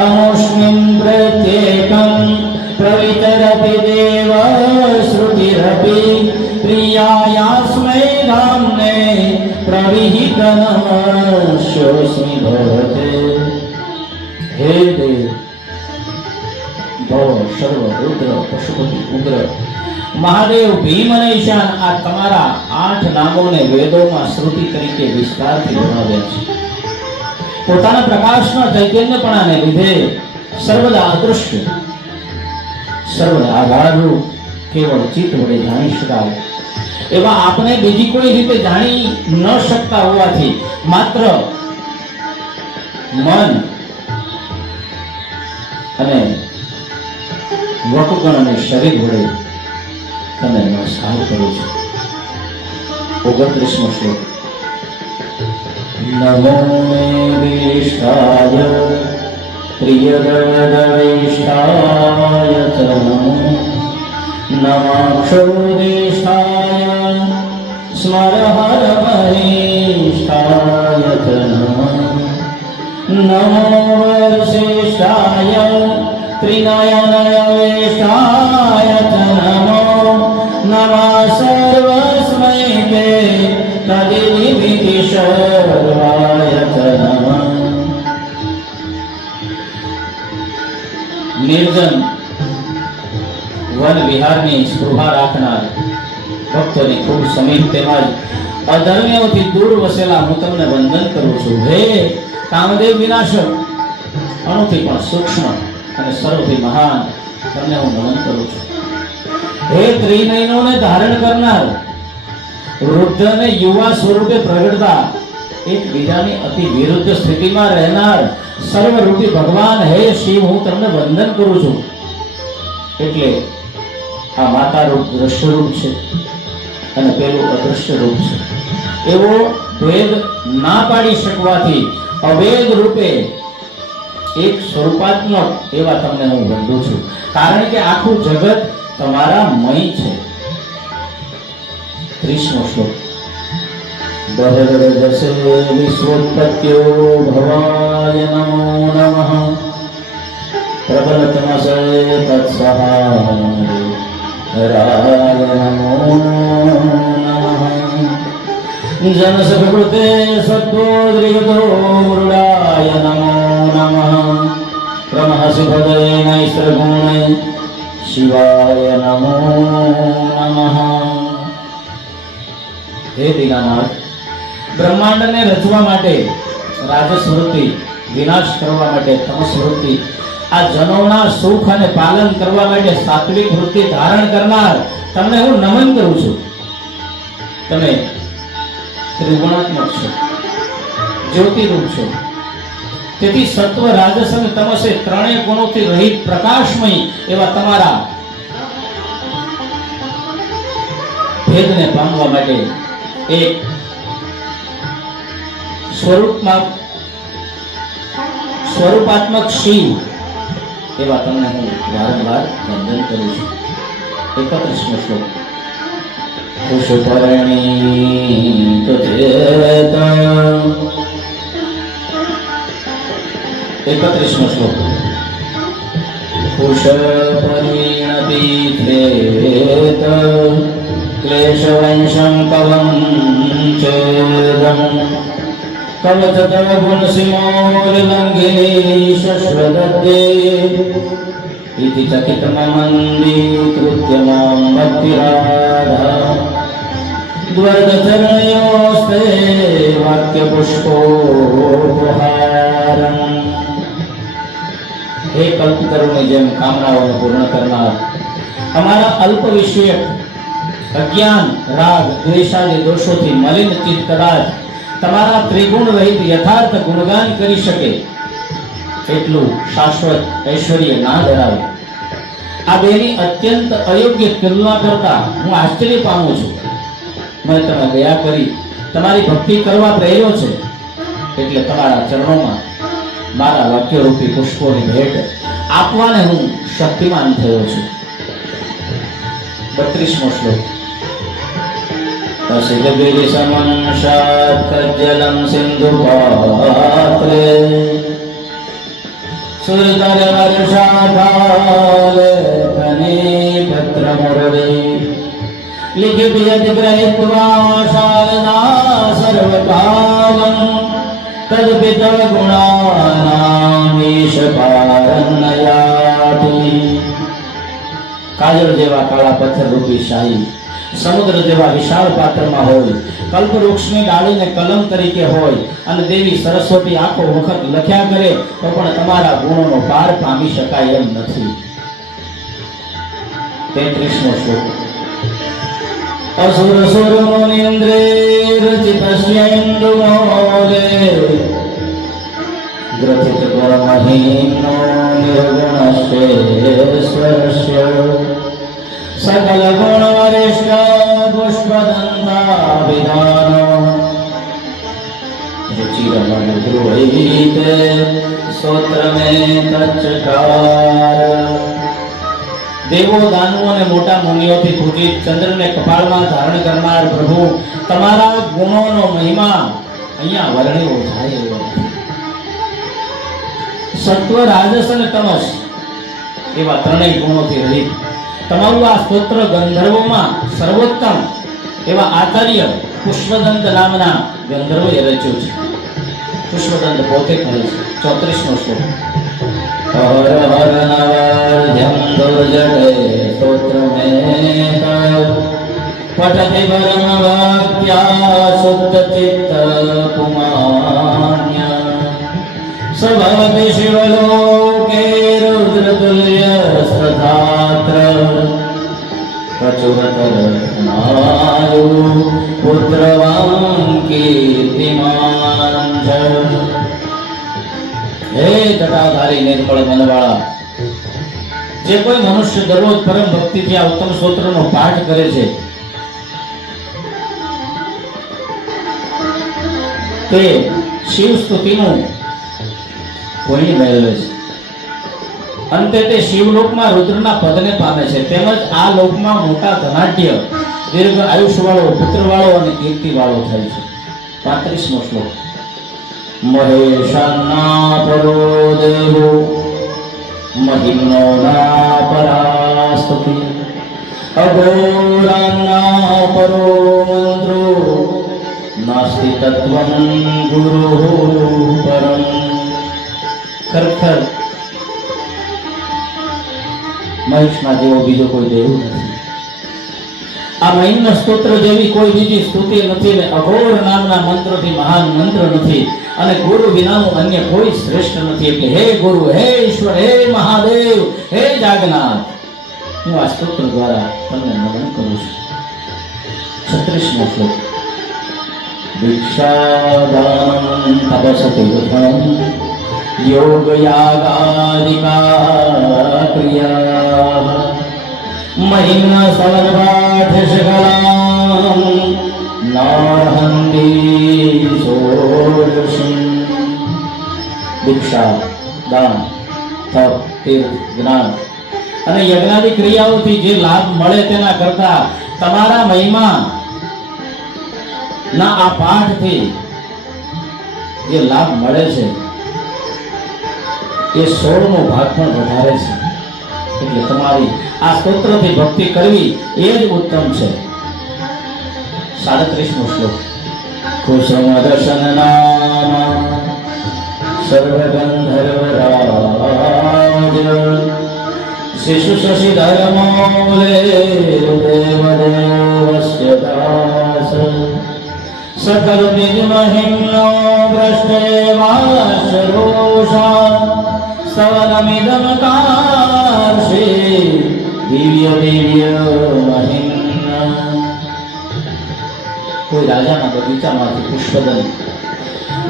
અનુષ્મિં પ્રત્યેકં પ્રવિતરતિ દેવ શ્રુતિરપિ પ્રિયાયાસ્मै ધામ્ને પ્રવિહિતનમસ્યોસ્મિ ભવતે. હે દેવ, ભવ, સર્વ, રુદ્ર, પશુપતિ, ઉગ્ર, મહાદેવ, ભીમ અને ઈશાન, આ તમારા 8 નામોને વેદોમાં શ્રુતિ તરીકે વિસ્તારથી જણાવ્યા છે. પોતાના પ્રકાશના ચૈતન્યપણાને લીધે સર્વદા અદૃશ્ય, સર્વદા આધારરૂપ, કેવળ ચિત્ત વડે જાણી શકાય એવા આપણે બીજી કોઈ રીતે જાણી ન શકતા હોવાથી માત્ર મન અને વકગણ અને શરીર વડે તમે નમસ્કાર કરો છો. 29મો શ્લોક. નમો મે વિષ્ઠાય પ્રિયદવેષ્ઠાય નમો નમાક્ષોદેષ્ઠાય સ્મરહર મહેષ્ઠાય નમઃ નમો વર્ષેષ્ઠાય ત્રિનયનવેષ્ઠાય નમો નમઃ સર્વસ્મૈ તે તદિતિ સર્વાય નમઃ. નિર્જન વન વિહારની સ્પૃહા રાખનાર ભક્તોની ખૂબ સમીપ તેમજ અધર્મીઓથી દૂર વસેલા હું તમને વંદન કરું છું. હે કામદેવ વિનાશક, અણુથી પણ સૂક્ષ્મ અને સર્વથી મહાન, તમને હું નમન કરું છું. હે ત્રિનયનોને ધારણ કરનાર, વૃદ્ધ અને યુવા સ્વરૂપે પ્રગટતા, એકબીજાની અતિ વિરુદ્ધ સ્થિતિમાં રહેનાર સર્વરૂપી ભગવાન હે શિવ, હું તમને વંદન કરું છું. એટલે આ માતા રૂપ દ્રશ્ય રૂપ છે અને પેલું અદૃશ્ય રૂપ છે. એવો ભેદ ના પાડી શકવાથી અભેદ રૂપે એક સ્વરૂપાત્મક એવા તમને હું વંદું છું, કારણ કે આખું જગત તમારા મય છે. 30મો શ્લોક. બહરજસે વિશ્વોત્પત્યો ભવાય નમો નમઃ પ્રબલતમસે તત્સહાય નમો નમઃ જનસકૃતે સત્વોદ્રિયતો મૃડાય નમો નમઃ પ્રમહસि ભદય નૈસ્ત્રગુણૈ શિવાય નમો નમઃ. હે દીનાનાથ, બ્રહ્માંડને રચવા માટે રાજસ વૃત્તિ, વિનાશ કરવા માટે તમસ વૃત્તિ, આ જનોના સુખ અને પાલન કરવા માટે સાત્વિક વૃત્તિ ધારણ કરનાર તમને હું નમન કરું છું. તમે ત્રિગુણાત્મક છો, જ્યોતિરૂપ છો. તેથી સત્વ, રાજસ અને તમસ એ ત્રણેય ગુણોથી રહિત પ્રકાશમય એવા તમારા ભેદને પામવા માટે એક સ્વરૂપાત્મક શિવ એવા તમને હું વારંવાર વંદન કરું છું. 31મો શ્લોક. કુશપર્ણી ચેત. 31મો શ્લોક. કુશપર્ણીણતિ ચેત ક્લેશવંશં કવં ચેદં કવચતવ ગુણસિમોર્લંઘિની શશ્વદદ્દે ઇતિ ચકિતમમંદીકૃત્ય માં ભક્તિરાધા દ્વર્દચરણયોસ્તે વાક્યપુષ્પોપહારં. હે કલ્પતરુની જેમ કામનાઓને પૂર્ણ કરનાર, અમારા અલ્પ વિષયક અજ્ઞાન, રાગ, દ્વેષાદી દોષોથી મલિન ચિત્ત કદાચ તમારા ત્રિગુણ રહિત યથાર્થ ગુણગાન કરી શકે એટલું શાશ્વત ઐશ્વર્ય ના ધરાવે. આ બેની અત્યંત અયોગ્ય તુલના કરતા હું આશ્ચર્ય પામું છું. મેં તમે દયા કરી તમારી ભક્તિ કરવા પ્રેર્યો છે, એટલે તમારા ચરણોમાં મારા વાક્યરૂપી પુષ્પોની ભેટ આપવાને હું શક્તિમાન થયો છું. 32મો શ્લોક. સમં શાત કજ્જલં સિંધુ પાત્રે સુરતર વર્ષાકાલે કની પત્ર મુરળે લિખિત યદ ગ્રહિત્વા શારદા સર્વકાલં તદપિત ગુણાનામ ઈશ પારન્નયાતિ. કાજળ જેવા કાળા પથ્થર રૂપી શાહી સમુદ્ર જેવા વિશાળ પાત્રમાં હોય, કલ્પવૃક્ષની ડાળીને કલમ તરીકે હોય અને દેવી સરસ્વતી આખો વખત લખ્યા કરે તો પણ તમારા ગુણોનો પાર પામી શકાય એમ નથી. 33મો શ્લોક. અસુર સુર મુનિન્દ્રે રચિતસ્યેન્દુ મોલે ગ્રથિત પરમહીનો નિર્ગુણશ્ચેશ્વરસ્ય સકલ ગુણ વરિષ્ઠ પુષ્પદંતા વિધાનો રુચિરમનુદ્રુવૈતે સ્તોત્ર મે તચ્ચકાર. દેવો, દાનવો અને મોટા મુનિઓથી પૂજિત, ચંદ્રને કપાળમાં ધારણ કરનાર પ્રભુ, તમારા ગુણોનો મહિમા અહીંયા વર્ણ્યો થાય એવો નથી. સત્વ, રાજસ અને તમસ એવા ત્રણેય ગુણોથી રહિત તમારું આ સ્તોત્ર ગંધર્વોમાં સર્વોત્તમ એવા આચાર્ય પુષ્પદંત નામના ગંધર્વએ રચ્યું છે. પુષ્પદંત પોતે કહે છે. 34મો શ્લોક. હર હર નવર્ધ્યં દુર્જટે સ્તોત્ર મે પઠતિ પરમ વાક્યા શુદ્ધ ચિત્ત પુમાન્ય સભવતિ શિવલોકે રુદ્રતુલ્ય સ્તધાત્ર પ્રચુરતરત્નાયુ પુત્રવાં કીર્તિમાન. હે જટાધારી નિર્મળ મનવાળા, જે કોઈ મનુષ્ય દરરોજ પરમ ભક્તિથી આ ઉત્તમ સ્તોત્રનો પાઠ કરે છે તે શિવ સ્તુતિનું પુણ્ય મેળવે છે. અંતે તે શિવલોકમાં રુદ્રના પદને પામે છે. તેમજ આ લોકમાં મોટા ધનાઢ્ય, દીર્ઘ આયુષ્યવાળો, પુત્રવાળો અને કીર્તિવાળો થાય છે. 35મો શ્લોક. મહેશાના પરો દેવો મહિમ્નો ના પરાસ્તુતિ અઘોરાના પરો મંત્રો નાસ્તિ તત્વં ગુરુ પરમ. ખરેખર મહેશના જેવો બીજો કોઈ દેવ નથી. આ મહિમ્ન સ્તોત્ર જેવી કોઈ બીજી સ્તુતિ નથી ને અઘોર નામના મંત્રથી મહાન મંત્ર નથી અને ગુરુ વિનાનું અન્ય કોઈ શ્રેષ્ઠ નથી. એટલે હે ગુરુ, હે ઈશ્વર, હે મહાદેવ, હે જાગનાથ, હું આ સ્તોત્ર દ્વારા તમને નમન કરું છું. 36મો શ્લોક. દીક્ષાદાન તપસતીર્થમ યોગ યાગાદિકા ક્રિયા મહિમ્ન સવન પાઠ શકલામ નારહંતી સોરસી. દીક્ષા, દાન, તપ, તીર્થ, જ્ઞાન અને યજ્ઞાદિ ક્રિયાઓથી જે લાભ મળે તેના કરતા તમારા મહિમા ના આ પાઠથી જે લાભ મળે છે એ 16મો ભાગ પણ વધારે છે. એટલે તમારી આ સ્તોત્રથી ભક્તિ કરવી એ જ ઉત્તમ છે. 37મો શ્લોક. કુસુમ દર્શન નામ સર્વગંધર્વરાજ શિશુ શશિધર મૌલે દેવદેવસ્ય દાસ સકલ નિજ મહિમ્નો ભ્રષ્ટેવાશરોષા સવનમિદમ કાશી દિવ્ય દિવ્ય મહિમ્ન. કોઈ રાજાના બગીચામાંથી પુષ્પદન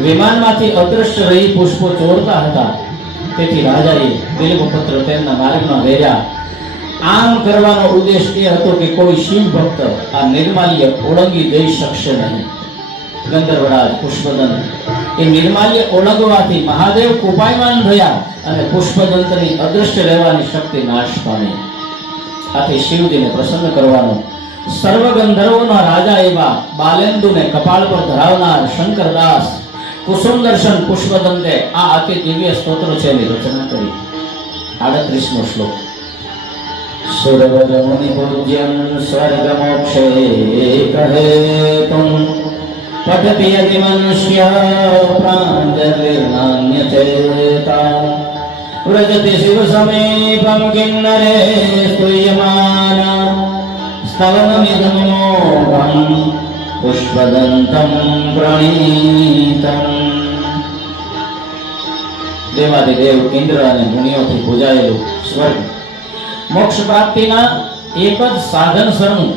વિમાનમાંથી અદૃશ્ય રહી પુષ્પો ચોરતા હતા. તેથી રાજાએ બિલ્વપત્ર તેમના માર્ગમાં વેર્યા. આમ કરવાનો ઉદ્દેશ એ હતો કે કોઈ શિવ ભક્ત આ નિર્માલ્ય ઓળંગી જઈ શકશે નહીં. ગંધર્વરાજ પુષ્પદંત એ નિર્માલ્ય ઓળંગવાથી મહાદેવ કૃપાયમાન થયા અને પુષ્પદંતની અદૃશ્ય રહેવાની શક્તિ નાશ પામી. આથી શિવજીને પ્રસન્ન કરવાનો સર્વ ગંધર્વોના રાજા એવા બાલેન્દુને કપાળ પર ધરાવનાર શંકરદાસ કુસુમ દર્શન પુષ્પદંતે આ અતિ દિવ્ય સ્તોત્ર છે એની રચના કરી. 38મો શ્લોક. સુરવર મુનિ પૂજ્યમ સ્વર્ગ મોક્ષે કહે તુમ પઠતિ યદિ મનુષ્ય પ્રાંજલિર્નાન્ય ચેતા વ્રજતિ શિવ સમીપમ કિન્નરે સ્તુયમાન સ્તવનમિદમ મોઘમ પુષ્પદંતમ પ્રણીતમ. દેવાદિદેવ ઇન્દ્ર અને મુનિઓથી પૂજાયેલું સ્વર્ગ મોક્ષ પ્રાપ્તિના એક જ સાધન સરનું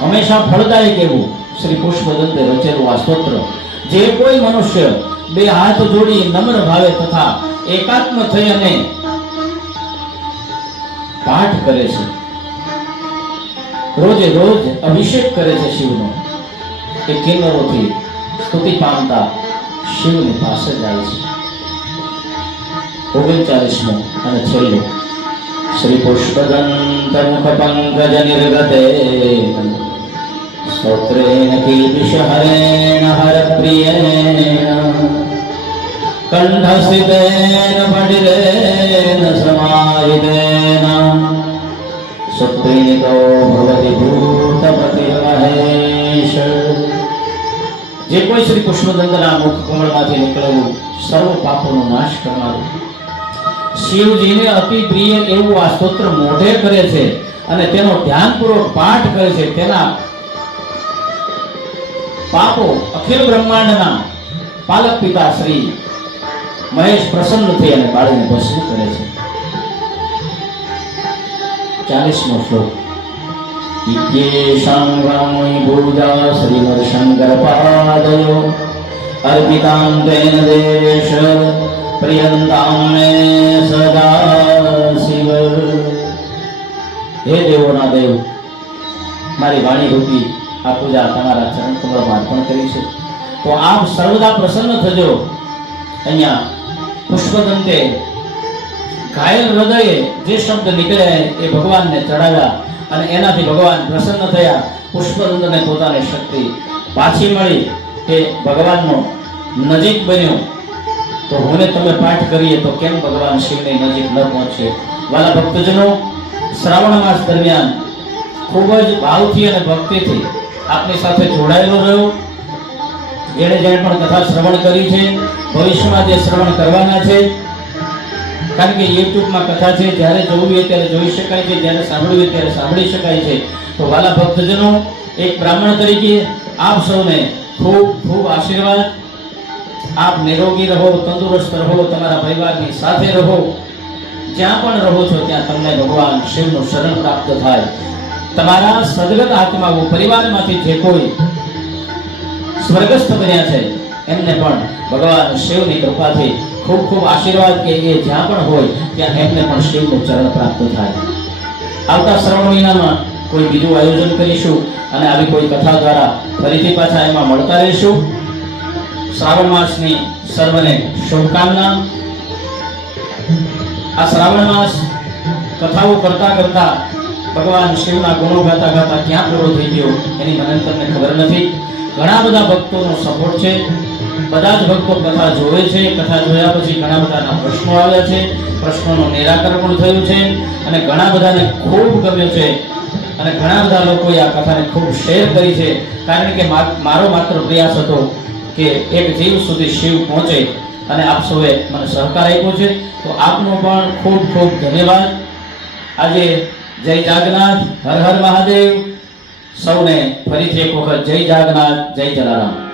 હંમેશા ફળદાયક એવું શ્રી પુષ્પદંતે રચેલું આ સ્તોત્ર જે કોઈ મનુષ્ય બે હાથ જોડી નમ્ર ભાવે તથા એકાત્મ થઈ અને પાઠ કરે છે, રોજે રોજ અભિષેક કરે છે શિવનો, એ કિન્નરોથી સ્તુતિ પામતા શિવની પાસે જાય છે. 39મો અને છેલ્લો. શ્રી પુષ્પદંત મુખ પંકજ નિર્ગતે સ્તોત્રેણ કીર્તિશ હરેણ હર પ્રિયેણ કંઠસ્થિતેન પંડિતેન સમાહિતેન સુપ્રીતો ભવતિ ભૂતપતિર્મહેશ. જે કોઈ શ્રી પુષ્પદંતના મુખ કમળમાંથી નીકળેલું સર્વ પાપોનો નાશ કરનારું શિવજીને અતિ પ્રિય એવું આ સ્તોત્ર મોઢે કરે છે અને તેનો ધ્યાનપૂર્વક પાઠ કરે છે, તેના પાપો અખિલ બ્રહ્માંડના પાલક પિતા શ્રી મહેશ પ્રસન્ન થઈ અને બાળીને ભસ્મ કરે છે. 40મો શ્લોક. ઇત્યેષાં વામય પૂજા શ્રીમદ શંકર પાદયો અર્પિતાં તેન દેવેશ્વર પ્રિયંતાં મે સદા શિવ. હે દેવોના દેવ, મારી વાણી રૂપી આ પૂજા તમારા ચરણ કમળમાં અર્પણ કરી છે, તો આપ સર્વદા પ્રસન્ન થજો. અહીંયા પુષ્પદંતે ઘાયલ હૃદયે જે શબ્દ નીકળ્યા એ ભગવાનને ચડાવ્યા અને એનાથી ભગવાન પ્રસન્ન થયા. પુષ્પદંતને પોતાની શક્તિ પાછી મળી, એ ભગવાનનો નજીક બન્યો. તો હું તમે પાઠ કરીએ તો કેમ ભગવાન શિવની નજીક ન પહોંચીએ? વાલા ભક્તજનો, શ્રાવણ માસ દરમિયાન ખૂબ જ ભાવથી અને ભક્તિથી આપની સાથે જોડાયેલો રહ્યો. જેણે જેણે પણ કથા શ્રવણ કરી છે, ભવિષ્યમાં જે શ્રવણ કરવાના છે, કારણ કે યુટ્યુબમાં કથા છે, જ્યારે જોવી હોય ત્યારે જોઈ શકાય છે, જ્યારે સાંભળવી હોય ત્યારે સાંભળી શકાય છે. તો વાલા ભક્તજનો, એક બ્રાહ્મણ તરીકે આપ સૌને ખૂબ ખૂબ આશીર્વાદ. આપ નિરોગી રહો, તંદુરસ્ત રહો, તમારા પરિવારની સાથે રહો. જ્યાં પણ રહો છો ત્યાં તમને ભગવાન શિવનું શરણ પ્રાપ્ત થાય. તમારા સદગત આત્માઓ પરિવારમાંથી જે કોઈ સ્વર્ગસ્થ બન્યા છે એમને પણ ભગવાન શિવની કૃપાથી ખૂબ ખૂબ આશીર્વાદ કે એ જ્યાં પણ હોય ત્યાં એમને પણ શિવનું ચરણ પ્રાપ્ત થાય. આવતા શ્રાવણ મહિનામાં કોઈ બીજું આયોજન કરીશું અને આવી કોઈ કથા દ્વારા ફરીથી પાછા એમાં મળતા રહીશું. શ્રાવણ માસની સર્વને શુભકામના. આ શ્રાવણ માસ કથાઓ કરતા કરતા ભગવાન શિવના ગુણો ગાતા ગાતા ક્યાં પૂરો થઈ ગયો એની મને તમને ખબર નથી. ઘણા બધા ભક્તોનો સપોર્ટ છે. બધા જ ભક્તો કથા જોવે છે. કથા જોયા પછી ઘણા બધાના પ્રશ્નો આવ્યા છે. પ્રશ્નોનું નિરાકરણ પણ થયું છે અને ઘણા બધાને ખૂબ ગમ્યું છે અને ઘણા બધા લોકોએ આ કથાને ખૂબ શેર કરી છે. કારણ કે મારો માત્ર પ્રયાસ હતો કે એક જીવ સુધી શિવ પહોંચે અને આપ સૌએ મને સહકાર આપ્યો છે. તો આપનો પણ ખૂબ ખૂબ ધન્યવાદ. આજે જય જાગનાથ, હર હર મહાદેવ. સૌને ફરીથી એક વખત જય જાગનાથ, જય જલારામ.